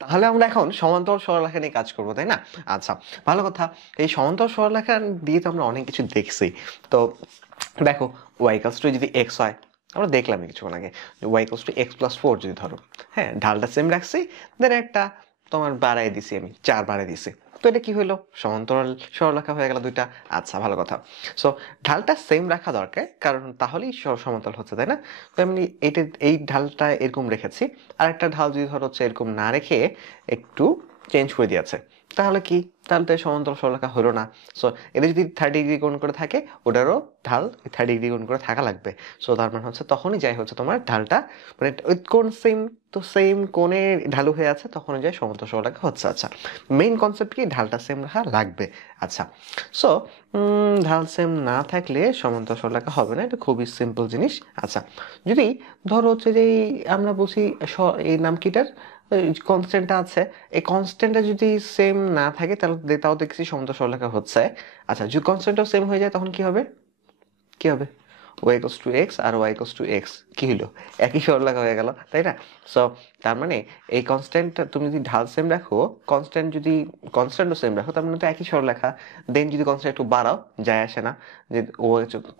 তাহলে আমরা এখন সমান্তরাল সরলরেখা নিয়ে কাজ করবো, তাই না? আচ্ছা, ভালো কথা। এই সমান্তরাল সরলরেখা দিয়ে তো আমরা অনেক কিছু দেখছি। তো দেখো, y = যদি x হয়, আমরা দেখলাম কিছুক্ষণ আগে যে y = x+4 যদি ধরো, হ্যাঁ, ঢালটা সেম রাখছি, দেন একটা তোমার বাড়াই দিছি, আমি 4 বাড়াই দিছি। তো এটা কি হলো? সমান্তরাল সরলরেখা হয়ে গেল দুইটা। আচ্ছা, ভালো কথা। সো ঢালটা সেম রাখা দরকার, কারণ তাহলেই সমান্তরাল হচ্ছে, তাই না? তো আমি এই ঢালটা এরকম রেখেছি, আর একটা ঢাল যদি ধরো হচ্ছে এরকম না রেখে একটু চেঞ্জ করে দিয়েছে, তাহলে কি? তাহলে তো সমান্তরাল সরলরেখা হলো না। সো এটা যদি 30° কোণ করে থাকে, ওটারও ঢাল 30° কোণ করে থাকা লাগবে। সো তার মানে হচ্ছে তখনই যাই হচ্ছে তোমার ঢালটা, মানে ওই কোণ সেম, তো সেম কোণে ঢালু হয়ে আছে, তখনই যাই সমান্তরাল সরলরেখা হচ্ছে। আচ্ছা, মেইন কনসেপ্ট কি? ঢালটা সেম রাখা লাগবে। আচ্ছা, সো ঢাল সেম না থাকলে সমান্তরাল সরলরেখা হবে না, এটা খুবই সিম্পল জিনিস। আচ্ছা, যদি ধরো হচ্ছে যে আমরা বলছি এই নাম কিটার কনস্ট্যান্টটা আছে, এই কনস্ট্যান্টটা যদি সেম না থাকে তাহলে তাও দেখছি সমান্তরাল সরলরেখা হচ্ছে। আচ্ছা, যদি কনস্ট্যান্টটাও সেম হয়ে যায় তখন কি হবে? কি হবে? y = x আর y = x কি হলো? একই সরলরেখা হয়ে গেল, তাই না? সো তার মানে এই কনস্ট্যান্টটা তুমি যদি ঢাল সেম রাখো, কনস্ট্যান্টও সেম রাখো, তার মানে তো একই সরলরেখা। দেন যদি কনস্ট্যান্ট একটু বাড়াও, যায় আসে না, যে ও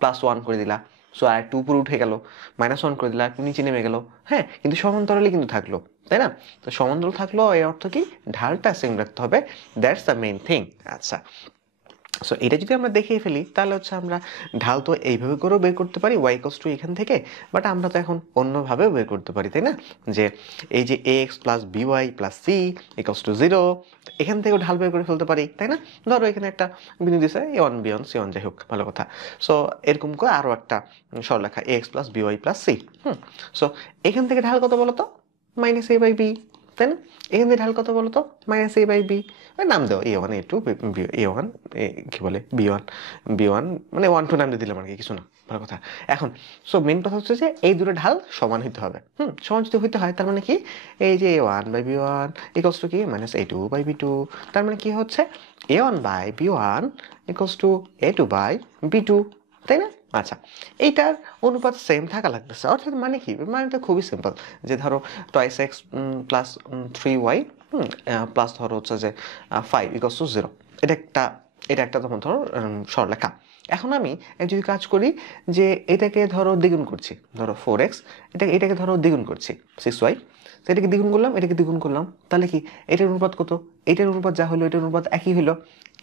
+1 করে দিলা, সো আর একটু উপরে উঠে গেল, -1 করে দিলা, একটু নিচে নেমে গেল, হ্যাঁ, কিন্তু সমান্তরালই কিন্তু থাকলো, তাই না? তো সমান্তরাল থাকলো, এর অর্থ কি? ঢালটা সেম রাখতে হবে, দ্যাটস দ্য মেইন থিং। আচ্ছা, সো এটা যদি আমরা দেখিয়ে ফেলি, তাহলে হচ্ছে আমরা ঢাল তো এইভাবে করেও বের করতে পারি y = এখান থেকে, বাট আমরা তো এখন অন্যভাবেও বের করতে পারি, তাই না? যে এই যে ax + by + c = 0, এখান থেকেও ঢাল বের করে ফেলতে পারি, তাই না? ধরো এখানে একটা বিন্দু দিছে a1 b1 c1, যাই হোক, ভালো কথা। সো এরকম করে আরো একটা সরলরেখা ax + by + c। সো এখান থেকে ঢাল কত বলো তো? -a/b, তাই না? এখান থেকে ঢাল কত বলো তো? -a/b। নাম দাও a1 a2 a1 কি বলে b1 মানে 1 2 নাম দিয়ে দিলাম আর কি, কিছু না, ভালো কথা। এখন সো মেন কথা হচ্ছে যে এই দুটো ঢাল সমান হইতে হবে। সমান যদি হইতে হয়, তার মানে কি? এই যে a1/b1 = কি? -a2/b2। তার মানে কি হচ্ছে? a1/b1 = a2/b2, তাই না? আচ্ছা, এইটার অনুপাত সেম থাকা লাগতেছে, অর্থাৎ মানে কি? মানে তো খুবই সিম্পল, যে ধরো 2x + 3y প্লাস ধরো হচ্ছে যে 5 = 0। এটা একটা এটা একটা তোমার ধরো সরলরেখা। এখন আমি যদি কাজ করি, যে এটাকে ধরো দ্বিগুণ করছি, ধরো 4x, এটাকে ধরো দ্বিগুণ করছি 6y, তো এটাকে দ্বিগুণ করলাম, এটাকে দ্বিগুণ করলাম, তাহলে কি? এটার অনুপাত কত? এটার অনুপাত যা হলো, এটার অনুপাত একই হলো।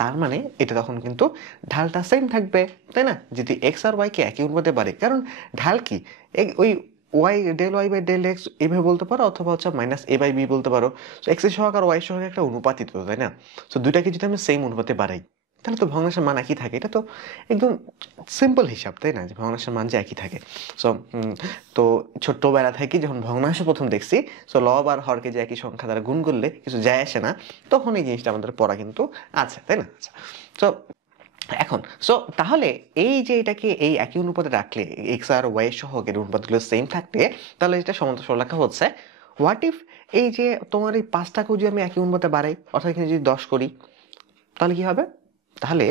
তার মানে এটা তখন কিন্তু ঢালটা সেম থাকবে, তাই না? যদি এক্স আর ওয়াই কে একই অনুপাতে পারে, কারণ ঢাল কি? ওই del y/del x এইভাবে বলতে পারো, অথবা হচ্ছে -a/b বলতে পারো। এক্স এর সহগ আর ওয়াই সহগ একটা অনুপাতই তো, তাই না? তো দুইটাকে যদি আমি সেম অনুপাতে বাড়াই, তাহলে তো ভগ্নাংশের মান একই থাকে। এটা তো একদম সিম্পল হিসাব, তাই না? যে ভগ্নাংশের মান যে একই থাকে। সো তো ছোট্টবেলা থেকে যখন ভগ্নাংশ প্রথম দেখছি, সো লব আর হরকে যে একই সংখ্যা দ্বারা গুণ করলে কিছু যায় আসে না, তখন এই জিনিসটা আমাদের পড়া কিন্তু আছে, তাই না? আচ্ছা, তো এখন তাহলে এই যে এটাকে এই একই অনুপাতে রাখলে, এক্স আর ওয়াই সহগের অনুপাতগুলো সেম থাকলে, তাহলে এটা সমান্তরাল সরলরেখা হচ্ছে। হোয়াট ইফ এই যে তোমার এই 5টাকেও যদি আমি একই অনুপাতে বাড়াই, অর্থাৎ এখানে যদি 10 করি, তাহলে কি হবে? তাহলে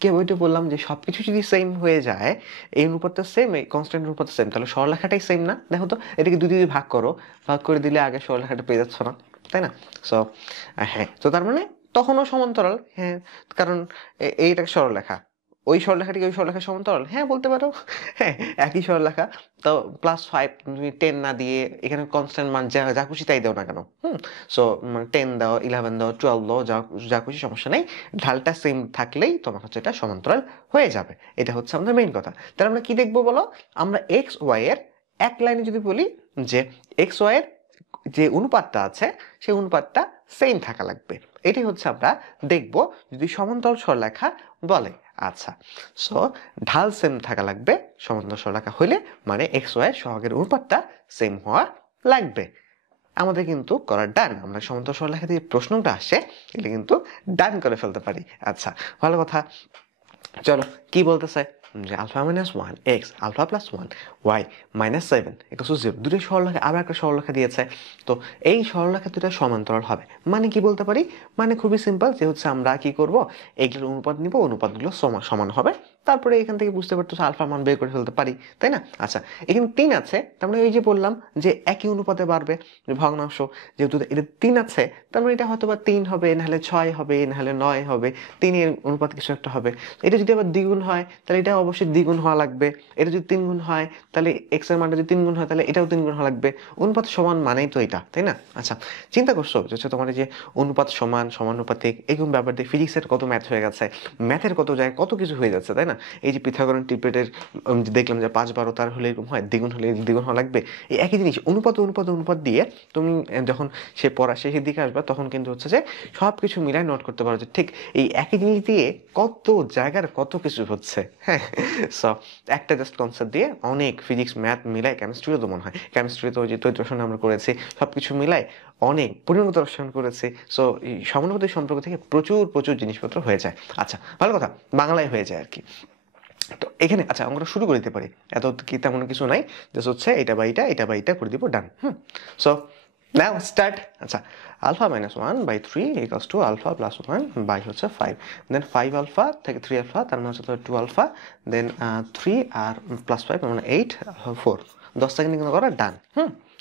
কি হবে? ওইটা বললাম যে সবকিছু যদি সেম হয়ে যায়, এই অনুপাতটা সেম, এই কনস্ট্যান্ট অনুপাত সেম, তাহলে সরলরেখাটাই সেম না? দেখো তো, এটাকে দুই দিয়ে ভাগ করো, ভাগ করে দিলে আগে সরলরেখাটা পেয়ে যাচ্ছ না, তাই না? সো হ্যাঁ, তো তার মানে তখনও সমান্তরাল, হ্যাঁ, কারণ এইটা সরলরেখা, ওই সরলরেখাটিকে ওই সরলরেখার সমান্তরাল, হ্যাঁ, বলতে পারো। হ্যাঁ, একই সরলরেখা। তো +5 তুমি 10 না দিয়ে এখানে কনস্ট্যান্ট মান যা যা খুশি তাই দাও না কেন? সো 10 দাও, 11 দাও, 12 দাও, যা যা খুশি, সমস্যা নেই। ঢালটা সেম থাকলেই তোমার হচ্ছে এটা সমান্তরাল হয়ে যাবে। এটা হচ্ছে আমাদের মেইন কথা। তাহলে আমরা কি দেখবো বলো? আমরা এক্স ওয়াই এর এক লাইনে যদি বলি যে এক্স ওয়াই এর যে অনুপাতটা আছে, সেই অনুপাতটা সেম থাকা লাগবে। এটাই হচ্ছে আমরা দেখব যদি সমান্তরাল সরলরেখা বলে। আচ্ছা, সো ঢাল সেম থাকা লাগবে সমান্তরাল সরলরেখা হইলে, মানে এক্স ওয়াই সহগের অনুপাতটা সেম হওয়া লাগবে। আমাদের কিন্তু করা ডান। আমরা সমান্তরাল সরলরেখা দিয়ে প্রশ্নটা আসে, এটা কিন্তু ডান করে ফেলতে পারি। আচ্ছা, ভালো কথা। চলো, কি বলতেছে? যে α-1 x α+1 y -7 = 0, দুটো সরলরেখা, আবার একটা সরলরেখা দিয়েছে। তো এই সরলরেখা দুটো সমান্তরাল হবে, মানে কি বলতে পারি? মানে খুবই সিম্পল, যে হচ্ছে আমরা কি করব, এগুলোর অনুপাত নিব, অনুপাতগুলো সমান সমান হবে, তারপরে এখান থেকে বুঝতে পারতেছো আলফার মান বের করে ফেলতে পারি, তাই না? আচ্ছা, এখানে 3 আছে, তার মানে ওই যে বললাম যে একই অনুপাতে বাড়বে, যে ভগ্নাংশ যেহেতু এটা 3 আছে, তার মানে এটা হয়তো বা 3 হবে, নাহলে 6 হবে, নাহলে 9 হবে, 3 এর অনুপাত কিছু একটা হবে। এটা যদি আবার দ্বিগুণ হয় তাহলে এটা অবশ্যই দ্বিগুণ হওয়া লাগবে, এটা যদি 3 গুণ হয় তাহলে এক্স এর মানটা যদি 3 গুণ হয় তাহলে এটাও 3 গুণ হওয়া লাগবে। অনুপাত সমান মানেই তো এটা, তাই না? আচ্ছা, চিন্তা করছো যে হচ্ছে তোমার এই যে অনুপাত সমান, সমানুপাতিক, এরকম ব্যাপার দিয়ে ফিজিক্সের কত ম্যাথ হয়ে গেছে, ম্যাথের কত জায়গায় কত কিছু হয়ে যাচ্ছে, তাই না? এই যে পিথাগোরাস ট্রিপলেটের দেখলাম যে 5 12 তার হলে এরকম হয়, দ্বিগুণ হলে দ্বিগুণ হওয়া লাগবে। এই একই জিনিস অনুপাত অনুপাত অনুপাত দিয়ে তুমি যখন সে পড়া শেষের দিকে আসবে তখন কিন্তু হচ্ছে যে সব কিছু মিলাই নোট করতে পারো যে ঠিক এই একই জিনিস দিয়ে কত জায়গার কত কিছু হচ্ছে। হ্যাঁ, সো একটা জাস্ট কনসেপ্ট দিয়ে অনেক ফিজিক্স ম্যাথ মিলাই, কেমিস্ট্রিও তো মনে হয়, কেমিস্ট্রিতে ওই যে তড়িৎ রসায়ন আমরা করেছি, সবকিছু মিলাই অনেক পরিণত রসায়ন করেছি। সো এই সমানুপাতিক সম্পর্ক থেকে প্রচুর প্রচুর জিনিসপত্র হয়ে যায়। আচ্ছা, ভালো কথা, বাংলায় হয়ে যায় আর কি। তো এখানে আচ্ছা অঙ্কটা শুরু করে দিতে পারি, এত কি তেমন কিছু নাই, জাস্ট হচ্ছে এটা বা এটা, এটা বা এটা করে দিব, ডান। So now start. আচ্ছা, alpha minus 1/3 equals to alpha plus 1 by হচ্ছে 5, দেন 5 আলফা থেকে 3 আলফা, তার মানে হচ্ছে 2 আলফা, দেন 3 আর প্লাস 5 মানে 8 4, 10 সেকেন্ড কিন্তু করা, ডান।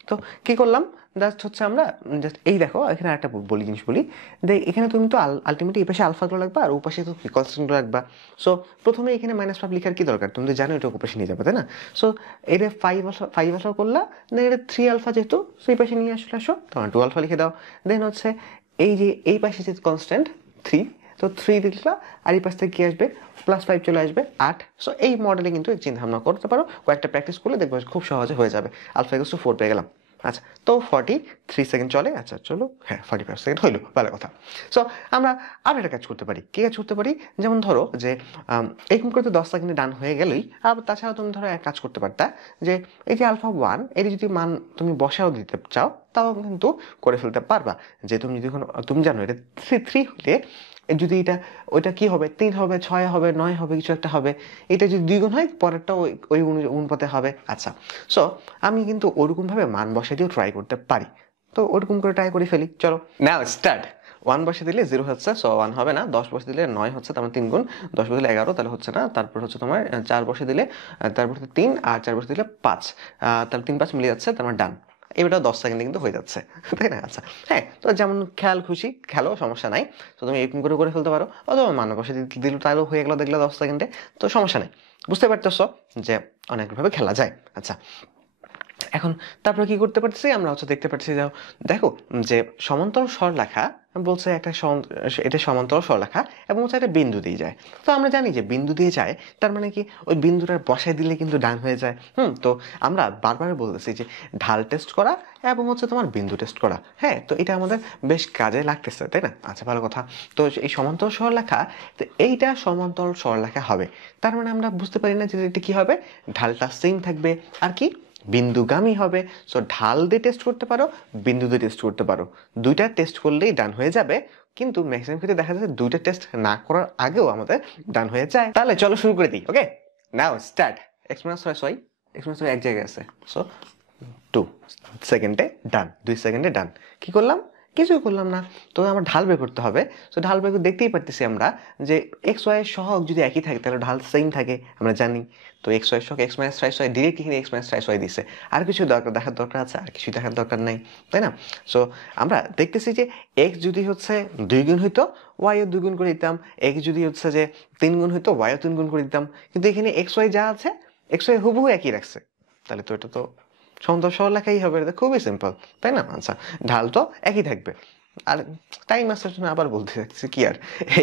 তো কি করলাম, জাস্ট হচ্ছে আমরা জাস্ট এই দেখো এখানে একটা বলি জিনিস বলি, যে এখানে তুমি তো আলটিমেটলি এই পাশে আলফাগুলো রাখবা আর ও পাশে তো কনস্ট্যান্টগুলো রাখবা। সো প্রথমে এখানে -5 লিখার কি দরকার, তুমি তো জানো এটা পাশে নিয়ে যাবে, তাই না? সো এটা 5 আলফা করলা, দেন এটা 3 আলফা যেহেতু সেই পাশে নিয়ে আসো, তখন 2 আলফা লিখে দাও। দেন হচ্ছে এই যে এই পাশে যে কনস্ট্যান্ট 3, তো 3 লিখলা, আর এই পাশ থেকে কি আসবে, +5 চলে আসবে 8। সো এই মডেলে কিন্তু চিন্তা ভাবনা করতে পারো, কয়েকটা প্র্যাকটিস করলে দেখবে খুব সহজে হয়ে যাবে। আলফা ইকুয়ালস টু 4 পেয়ে গেলাম। আচ্ছা, তো 43 সেকেন্ড চলে, আচ্ছা চলো, হ্যাঁ 45 সেকেন্ড হইলো, ভালো কথা। সো আমরা আর একটা কাজ করতে পারি, কি কাজ করতে পারি, যেমন ধরো যে এরকম করে তো 10 সেকেন্ডে ডান হয়ে গেলেই, আবার তাছাড়াও তুমি ধরো এক কাজ করতে পারতা, যে এই যে আলফা 1 এর যদি মান তুমি বসাও দিতে চাও তাও কিন্তু করে ফেলতে পারবা। যে তুমি যখন তুমি জানো এটা 3 হলে যদি এটা ওইটা কি হবে, 3 হবে, 6 হবে, 9 হবে, কিছু একটা হবে, এটা যদি দ্বিগুণ হয় পরেরটা ওই ওই অনুপাতে হবে। আচ্ছা, সো আমি কিন্তু ওরকম ভাবে মান বসাই দিয়েও ট্রাই করতে পারি, তো ওরকম করে ট্রাই করে ফেলি, চলো নাও স্টার্ট। 1 বসে দিলে 0 হচ্ছে, সো 1 হবে না। 10 বসে দিলে 9 হচ্ছে, তার মানে 3 গুণ, 10 বসে দিলে 11, তাহলে হচ্ছে না। তারপর হচ্ছে তোমার 4 বসে দিলে, তারপর 3, আর 4 বসে দিলে 5, তাহলে 3 5 মিলে যাচ্ছে, তার মানে ডান। এবারটা 10 সেকেন্ডে কিন্তু হয়ে যাচ্ছে, তাই না? আচ্ছা, হ্যাঁ, তো যেমন খেয়াল খুশি খেলো, সমস্যা নাই। তো তুমি এরকম করে করে ফেলতে পারো, অথবা মান বসে দিল তাহলেও হয়ে গেলো, দেখলে 10 সেকেন্ডে, তো সমস্যা নেই। বুঝতে পারতেছো যে অনেকভাবে খেলা যায়। আচ্ছা, এখন তারপরে কি করতে পারতেছি আমরা, হচ্ছে দেখতে পাচ্ছি যে দেখো যে সমান্তরাল সরলরেখা বলছে একটা এটা সমান্তরাল সরলরেখা এবং হচ্ছে একটা বিন্দু দিয়ে যায়। তো আমরা জানি যে বিন্দু দিয়ে যায়, তার মানে কি ওই বিন্দুটার বসায় দিলে কিন্তু ডান হয়ে যায়। তো আমরা বারবার বলতেছি যে ঢাল টেস্ট করা এবং হচ্ছে তোমার বিন্দু টেস্ট করা, হ্যাঁ, তো এটা আমাদের বেশ কাজে লাগতেছে, তাই না? আচ্ছা, ভালো কথা। তো এই সমান্তরাল সরলরেখা, তো এইটা সমান্তরাল সরলরেখা হবে, তার মানে আমরা বুঝতে পারি না যে এটা কি হবে, ঢালটা সেম থাকবে আর কি বিন্দুগামী হবে। সো ঢাল দিয়ে টেস্ট করতে পারো, বিন্দু দিয়ে টেস্ট করতে পারো, দুইটা টেস্ট করলেই ডান হয়ে যাবে। কিন্তু ম্যাক্সিমাম ক্ষেত্রে দেখা যাচ্ছে দুইটা টেস্ট না করার আগেও আমাদের ডান হয়ে যায়। তাহলে চলো শুরু করে দিই, ওকে নাও স্টার্ট। এক্স মাইনাস ছয় এক্স মাইনাস এক জায়গায় আছে, সো 2 সেকেন্ডে ডান, 2 সেকেন্ডে ডান। কি করলাম, কিছুই করলাম না। তো আমার ঢাল বের করতে হবে। তো ঢাল বের করে দেখতেই পারতেছি আমরা যে এক্স ওয়াই এর সহগ যদি একই থাকে তাহলে ঢাল সেম থাকে, আমরা জানি। তো এক্স ওয়াই সহগ x minus thrice y, direct এখানে এক্স মাইনাস থ্রাইস ওয়াই দিছে, আর কিছু দেখার দরকার আছে, আর কিছু দেখার দরকার নাই, তাই না? সো আমরা দেখতেছি যে এক্স যদি হচ্ছে 2 গুণ হইতো, ওয়াইও 2 গুণ করে দিতাম, এক্স যদি হচ্ছে যে 3 গুণ হইতো, ওয়াইও 3 গুণ করে দিতাম। কিন্তু এখানে এক্স ওয়াই যা আছে, এক্স ওয়াই হুবহু একই রাখছে, তাহলে তো এটা তো সমান্তরাল সরলরেখাই হবে, এটা খুবই সিম্পল, তাই না? আচ্ছা, ঢাল তো একই থাকবে। আর টাইম আসার জন্য আবার বলতে চাচ্ছি কি, আর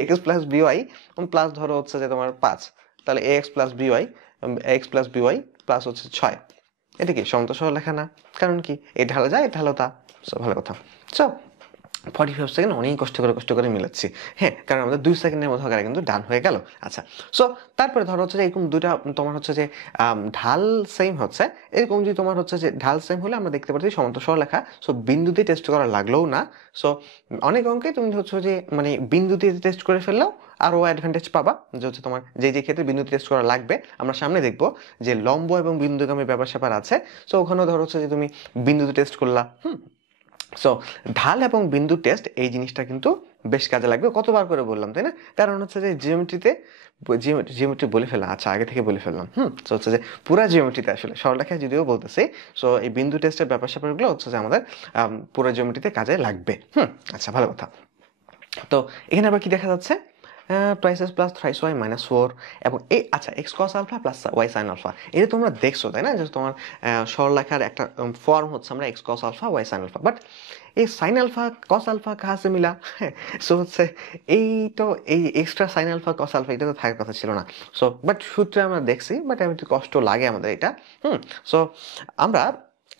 এক্স প্লাস বিওয়াই প্লাস ধরো হচ্ছে যে তোমার 5, তাহলে x plus by, x plus by plus হচ্ছে 6, এটা কি সমান্তরাল সরলরেখা না? কারণ কি এই ঢালা যায়, ঢালো তা। সো ভালো কথা। সো 45 সেকেন্ড অনেক কষ্ট করে মিলাচ্ছি, হ্যাঁ, কারণ আমাদের 2 সেকেন্ডের মধ্যে আগে কিন্তু ডান হয়ে গেল। আচ্ছা, সো তারপরে ধরো হচ্ছে যে এরকম দুইটা তোমার হচ্ছে যে ঢাল সেম হচ্ছে, এরকম যদি তোমার হচ্ছে যে ঢাল সেম হলে আমরা দেখতে পাচ্ছি সমান্তরাল সরলরেখা। সো বিন্দু দিয়ে টেস্ট করা লাগলেও না। সো অনেক অঙ্কে তুমি হচ্ছে যে মানে বিন্দু দিয়ে টেস্ট করে ফেললেও আরও অ্যাডভান্টেজ পাবা, যে হচ্ছে তোমার যে ক্ষেত্রে বিন্দু টেস্ট করা লাগবে, আমরা সামনে দেখবো যে লম্ব এবং বিন্দুগামী ব্যাপার স্যাপার আছে। সো ওখানেও ধরো হচ্ছে যে তুমি বিন্দুতে টেস্ট করলা। সো ঢাল এবং বিন্দু টেস্ট এই জিনিসটা কিন্তু বেশ কাজে লাগবে, কতবার করে বললাম তাই না? কারণ হচ্ছে যে জিওমেট্রি বলে ফেললাম, আচ্ছা আগে থেকে বলে ফেললাম। তো হচ্ছে যে পুরা জিওমেট্রিতে আসলে সরলরেখায় যদিও বলতেছি, সো এই বিন্দু টেস্টের ব্যাপার স্যাপারগুলো হচ্ছে যে আমাদের পুরো জিওমেট্রিতে কাজে লাগবে। আচ্ছা ভালো কথা। তো এখানে আবার কি দেখা যাচ্ছে, twice x plus thrice y minus 4 এবং এই আচ্ছা x cos alpha plus Y sine alpha, এটা তোমরা দেখছো তাই না, যে তোমার সরলরেখার একটা ফর্ম হচ্ছে আমরা x cos alpha y sine alpha, but এই সাইন আলফা কস আলফা কাহা সে মিলা, হ্যাঁ। সো হচ্ছে এই তো এই extra sine alpha cos alpha এটা তো থাকার কথা ছিল না। সো বাট সূত্রে আমরা দেখছি, বাট একটু কষ্ট লাগে আমাদের এটা। সো আমরা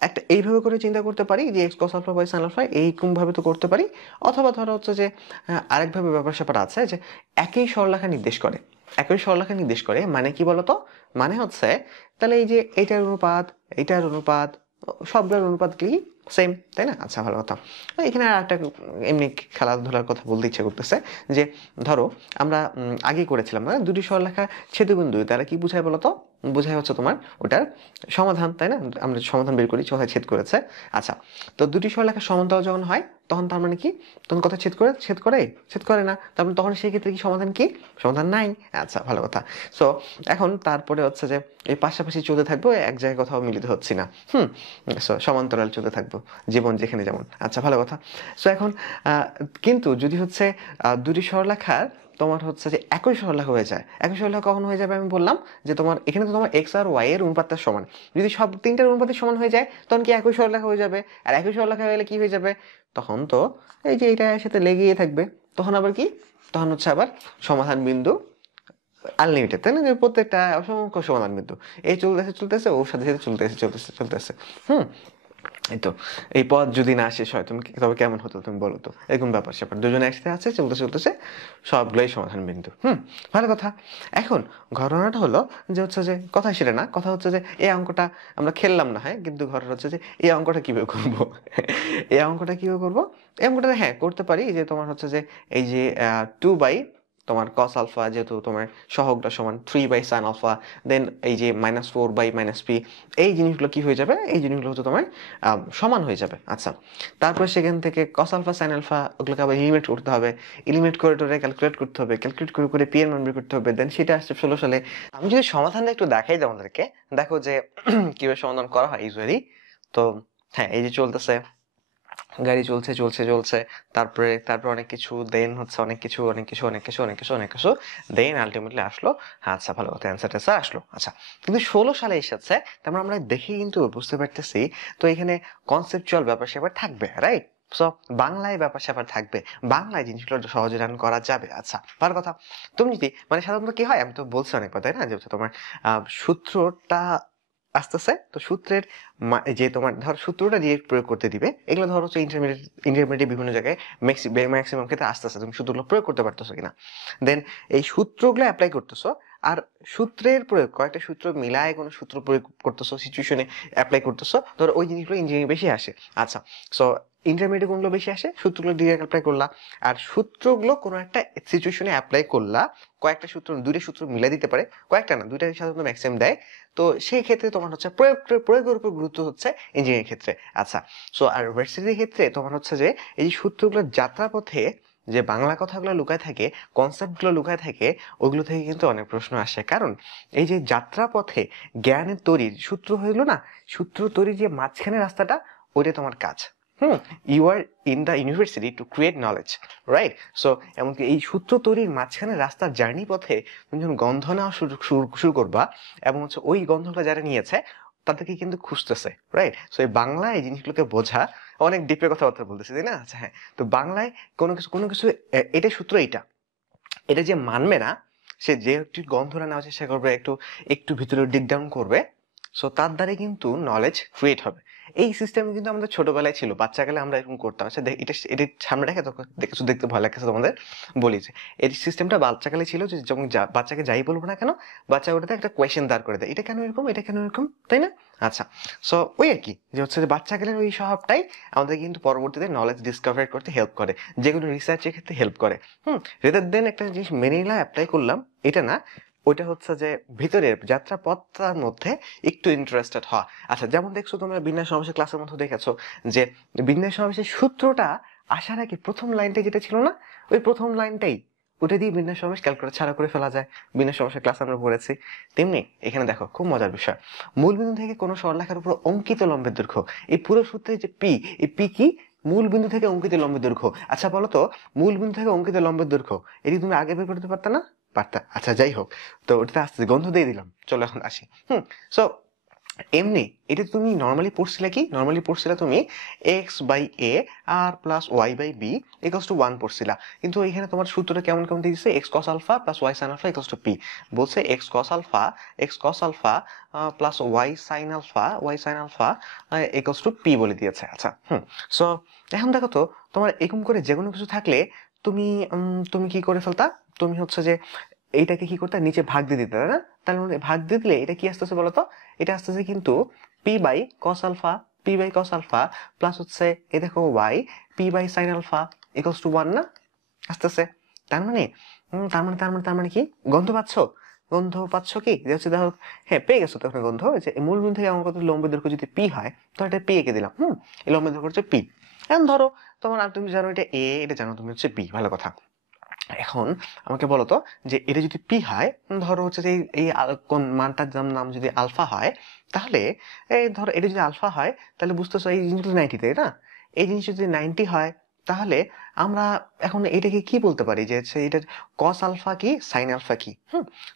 একটা এইভাবে করে চিন্তা করতে পারি যে x cos alpha by sine alpha, এইরকম ভাবে তো করতে পারি। অথবা ধরো হচ্ছে যে আরেকভাবে ব্যাপার স্যাপার আছে যে একই সরলরেখা নির্দেশ করে মানে কি বলতো, মানে হচ্ছে তাহলে এই যে এইটার অনুপাত সবগুলোর অনুপাত কি সেম, তাই না? আচ্ছা ভালো কথা। এখানে আর একটা এমনি খেলাধুলার কথা বলতে ইচ্ছে করতেছে, যে ধরো আমরা আগে করেছিলাম না, দুটি সরলরেখা ছেদবিন্দু তারা কি বুঝায় বলতো, বোঝায় হচ্ছে তোমার ওটার সমাধান, তাই না? আমরা সমাধান বের করি কোথায় ছেদ করেছে। আচ্ছা, তো দুটি সরলরেখা সমান্তরাল যখন হয় তখন তার মানে কি, তখন কথা ছেদ করে না, তার মানে তখন সেই ক্ষেত্রে কি সমাধান নাই। আচ্ছা ভালো কথা। সো এখন তারপরে হচ্ছে যে এই পাশাপাশি চলতে থাকবো, এক জায়গায় কোথাও মিলিত হচ্ছি না। সো সমান্তরাল চলতে থাকবো, জীবন যেখানে যেমন। আচ্ছা ভালো কথা। সো এখন কিন্তু যদি হচ্ছে দুটি সরলরেখার তোমার হচ্ছে যে একই সরলরেখা হয়ে যায়, একই সরলরেখা কখন হয়ে যাবে আমি বললাম যে তোমার এখানে তো তোমার এক্স আর ওয়াই এর অনুপাতটা সমান, যদি সব তিনটার অনুপাতের সমান হয়ে যায় তখন কি একই সরলরেখা হয়ে যাবে। আর একই সরলরেখা হলে কি হয়ে যাবে, তখন তো এই যে এটা সাথে লেগেই থাকবে, তখন আবার কি, তখন হচ্ছে আবার সমাধান বিন্দু আনলিমিটেড, তাই না? যে প্রত্যেকটা অসংখ্য সমাধান বিন্দু এই চলতেছে ওর সাথে সাথে চলতেছে। এই তো এই পথ যদি না শেষ হয় তুমি তবে কেমন হতো তুমি বলো তো, এরকম ব্যাপার স্যাপার, দুজনে একসাথে আছে চলতেছে সবগুলোই সমাধান বিন্দু। ভালো কথা। এখন ঘটনাটা হলো যে হচ্ছে যে কথা সেটা না, কথা হচ্ছে যে এই অঙ্কটা আমরা খেললাম না, হ্যাঁ, কিন্তু ঘটনা হচ্ছে যে এই অঙ্কটা কিভাবে করবো এই অঙ্কটা হ্যাঁ করতে পারি, যে তোমার হচ্ছে যে এই যে 2 বাই তোমার কস আলফা, যেহেতু তোমার সহগটা সমান 3 বাই সাইন আলফা, দেন এই যে -4 বাই-p, এই জিনিসগুলো কি হয়ে যাবে, এই জিনিসগুলো হচ্ছে তোমার সমান হয়ে যাবে। আচ্ছা, তারপর সেখান থেকে কস আলফা সাইন আলফা ওগুলোকে আবার এলিমিনেট করতে হবে, এলিমিনেট করে ক্যালকুলেট করতে হবে, ক্যালকুলেট করে পি এর মান বের করতে হবে, দেন সেটা আসছে 16 সালে। আমি যদি সমাধানটা একটু দেখাই তোমাদেরকে, দেখো যে কিভাবে সমাধান করা হয় ইউজুয়ালি। তো হ্যাঁ, এই যে চলতেছে গাড়ি চলছে, তারপরে অনেক কিছু, দেন হচ্ছে অনেক কিছু দেন আলটিমেটলি আসলো। আচ্ছা ভালো কথা, অ্যান্সারটা আসলো। আচ্ছা, কিন্তু 16 সালে এসেছে, তারপর আমরা দেখে কিন্তু বুঝতে পারতেছি, তো এখানে কনসেপচুয়াল ব্যাপার স্যাপার থাকবে, রাইট? সো বাংলায় ব্যাপার স্যাপার থাকবে, বাংলায় জিনিসগুলো সহজে রান করা যাবে। আচ্ছা ভালো কথা। তুমি যদি মানে সাধারণত কি হয়, আমি তো বলছি অনেকবার তাই না, যে হচ্ছে তোমার সূত্রটা আসতেছে, তো সূত্রের যে তোমার ধর সূত্রটা দিয়ে প্রয়োগ করতে দিবে, এগুলো ধর হচ্ছে ইন্টারমিডিয়েট বিভিন্ন জায়গায় ম্যাক্সিমাম ক্ষেত্রে আসতেছে, তুমি সূত্রগুলো প্রয়োগ করতে পারতেছো কিনা, দেন এই সূত্রগুলো অ্যাপ্লাই করতেছো, আর সূত্রের প্রয়োগ কয়েকটা সূত্র মিলায় কোনো সূত্র প্রয়োগ করতেছো, সিচুয়েশনে অ্যাপ্লাই করতেছো, ধর ওই জিনিসগুলো ইঞ্জিনিয়ারিং বেশি আসে। আচ্ছা, সো ইন্টারমিডিয়েট কোনগুলো বেশি আসে, সূত্রগুলো ডিরেক্ট অ্যাপ্লাই করলা, আর সূত্রগুলো কোনো একটা সিচুয়েশনে অ্যাপ্লাই করলা, কয়েকটা সূত্র, দুইটা সূত্র মিলাই দিতে পারে, কয়েকটা না দুইটা সাধারণত ম্যাক্সিমাম দেয়। তো সেই ক্ষেত্রে তোমার হচ্ছে প্রয়োগের উপর গুরুত্ব হচ্ছে ইঞ্জিনিয়ারিং ক্ষেত্রে। আচ্ছা, সো আর ভার্সিটির ক্ষেত্রে তোমার হচ্ছে যে এই সূত্রগুলোর যাত্রাপথে যে বাংলা কথাগুলো লুকায় থাকে, কনসেপ্টগুলো লুকায় থাকে, ওগুলো থেকে কিন্তু অনেক প্রশ্ন আসে। কারণ এই যে যাত্রাপথে জ্ঞানের তৈরির সূত্র হইলো না, সূত্র তৈরির যে মাঝখানে রাস্তাটা, ওইটা তোমার কাজ। You are in the university to create knowledge, right? So এমনকি এই সূত্র তৈরির মাঝখানে রাস্তার জার্নি পথে তুমি যখন গন্ধ নেওয়া শুরু করবা, এবং হচ্ছে ওই গন্ধগুলো যারা নিয়েছে তাদেরকে কিন্তু খুঁজতেছে, রাইট? সো এই বাংলায় এই জিনিসগুলোকে বোঝা, অনেক ডিপে কথাবার্তা বলতেছি তাই না? আচ্ছা হ্যাঁ, তো বাংলায় কোনো কিছু এটা সূত্র, এটা যে মানবে না, সে যে একটু গন্ধটা নেওয়ার চেষ্টা করবে, একটু ভিতরে ডিগ ডাউন করবে, সো তার দ্বারা কিন্তু নলেজ ক্রিয়েট হবে। এই সিস্টেম কিন্তু আমাদের ছোটবেলায় ছিল, বাচ্চাকালে আমরা এরকম করতাম। আচ্ছা এটা সামনে রেখে তখন দেখতে ভয় লাগছে তোমাদের, বলি যে এই সিস্টেমটা বাচ্চাকালে ছিল, যে যখন বাচ্চাকে যাই বলবো না কেন, বাচ্চা ওটাতে একটা কোয়েশ্চেন দাঁড় করে দেয়, এটা কেন এরকম, তাই না? আচ্ছা, সো ওই আর কি, যে হচ্ছে যে বাচ্চাকালের ওই স্বভাবটাই আমাদের কিন্তু পরবর্তীতে নলেজ ডিসকভার করতে হেল্প করে, যে কোনো রিসার্চের ক্ষেত্রে হেল্প করে। রেদার দেন একটা জিনিস মেনে নিলাম, অ্যাপ্লাই করলাম, এটা না, ওইটা হচ্ছে যে ভিতরের যাত্রাপথটার মধ্যে একটু ইন্টারেস্টেড হওয়া। আচ্ছা, যেমন দেখছো তোমরা বিন্যাস সমাবেশের ক্লাসের মধ্যে দেখেছো যে বিন্যাস সমাবেশের সূত্রটা আসার আগে প্রথম লাইনটা যেটা ছিল না, ওই প্রথম লাইনটাই ওটা দিয়ে বিন্যাস সমাস ক্যালকুলেট ছাড়া করে ফেলা যায়। বিন্যাস সমাসের ক্লাস আমরা পড়েছি। তেমনি এখানে দেখো খুব মজার বিষয়, মূলবিন্দু থেকে কোনো সরলরেখার উপর অঙ্কিত লম্বের দৈর্ঘ্য, এই পুরো সূত্রে যে পি, এই পি কি? মূল বিন্দু থেকে অঙ্কিত লম্বের দৈর্ঘ্য। আচ্ছা বলো তো, মূল বিন্দু থেকে অঙ্কিত লম্বের দৈর্ঘ্য এটি তুমি আগে বের করতে পারতা না? পারতা। আচ্ছা যাই হোক, তো ওটাতে আসতে গন্ধ দিয়ে দিলাম, চলো এখন আসি। সো এমনি এটা তুমি নর্মালি পড়ছিলে কি? নর্মালি পড়ছিলে তুমি এক্স বাই এ আর plus Y by B equals to 1 পড়ছিলা। কিন্তু এখানে তোমার সূত্রটা কেমন কেমন দিয়েছে? X cos alpha plus Y sine alpha equals to P. বলছে X cos alpha plus Y sine alpha equals to P বলে দিয়েছে। আচ্ছা সো এখন দেখো তো, তোমার এরকম করে যে কোনো কিছু থাকলে তুমি তুমি কি করে ফেলতা? তুমি হচ্ছে যে এইটাকে কি করতে, নিচে ভাগ দিয়ে দিতে, তাই না? তাহলে ভাগ দিয়ে দিলে এটা কি আসতেছে বলতো? এটা আসতেছে কিন্তু P by cos alpha, plus হচ্ছে এই দেখো y P by sine alpha equals to 1 না আসতেছে। তার মানে কি গন্ধ পাচ্ছ? কি যে হচ্ছে দেখো, হ্যাঁ পেয়ে গেছো তখন গন্ধ, যে মূল বিন্দু থেকে আমার কত লম্বের দৈর্ঘ্য যদি পি হয়, তো এটা পি এঁকে দিলাম। এই লম্বের দৈর্ঘ্য হচ্ছে পি। এখন ধরো তোমার, তুমি জানো এটা এ, এটা জানো তুমি হচ্ছে বি, ভালো কথা। এখন আমাকে বলো তো, যে এটা যদি পি হয়, ধরো হচ্ছে যে এই কোন মানটার নাম যদি আলফা হয়, তাহলে এই ধরো এটা যদি আলফা হয়, তাহলে বুঝতেছো এই জিনিসটা 90, তাই না? এই জিনিস যদি 90 হয়, তাহলে আমরা এখন এটাকে কি বলতে পারি, যে হচ্ছে এটা কস আলফা কি সাইন আলফা কি?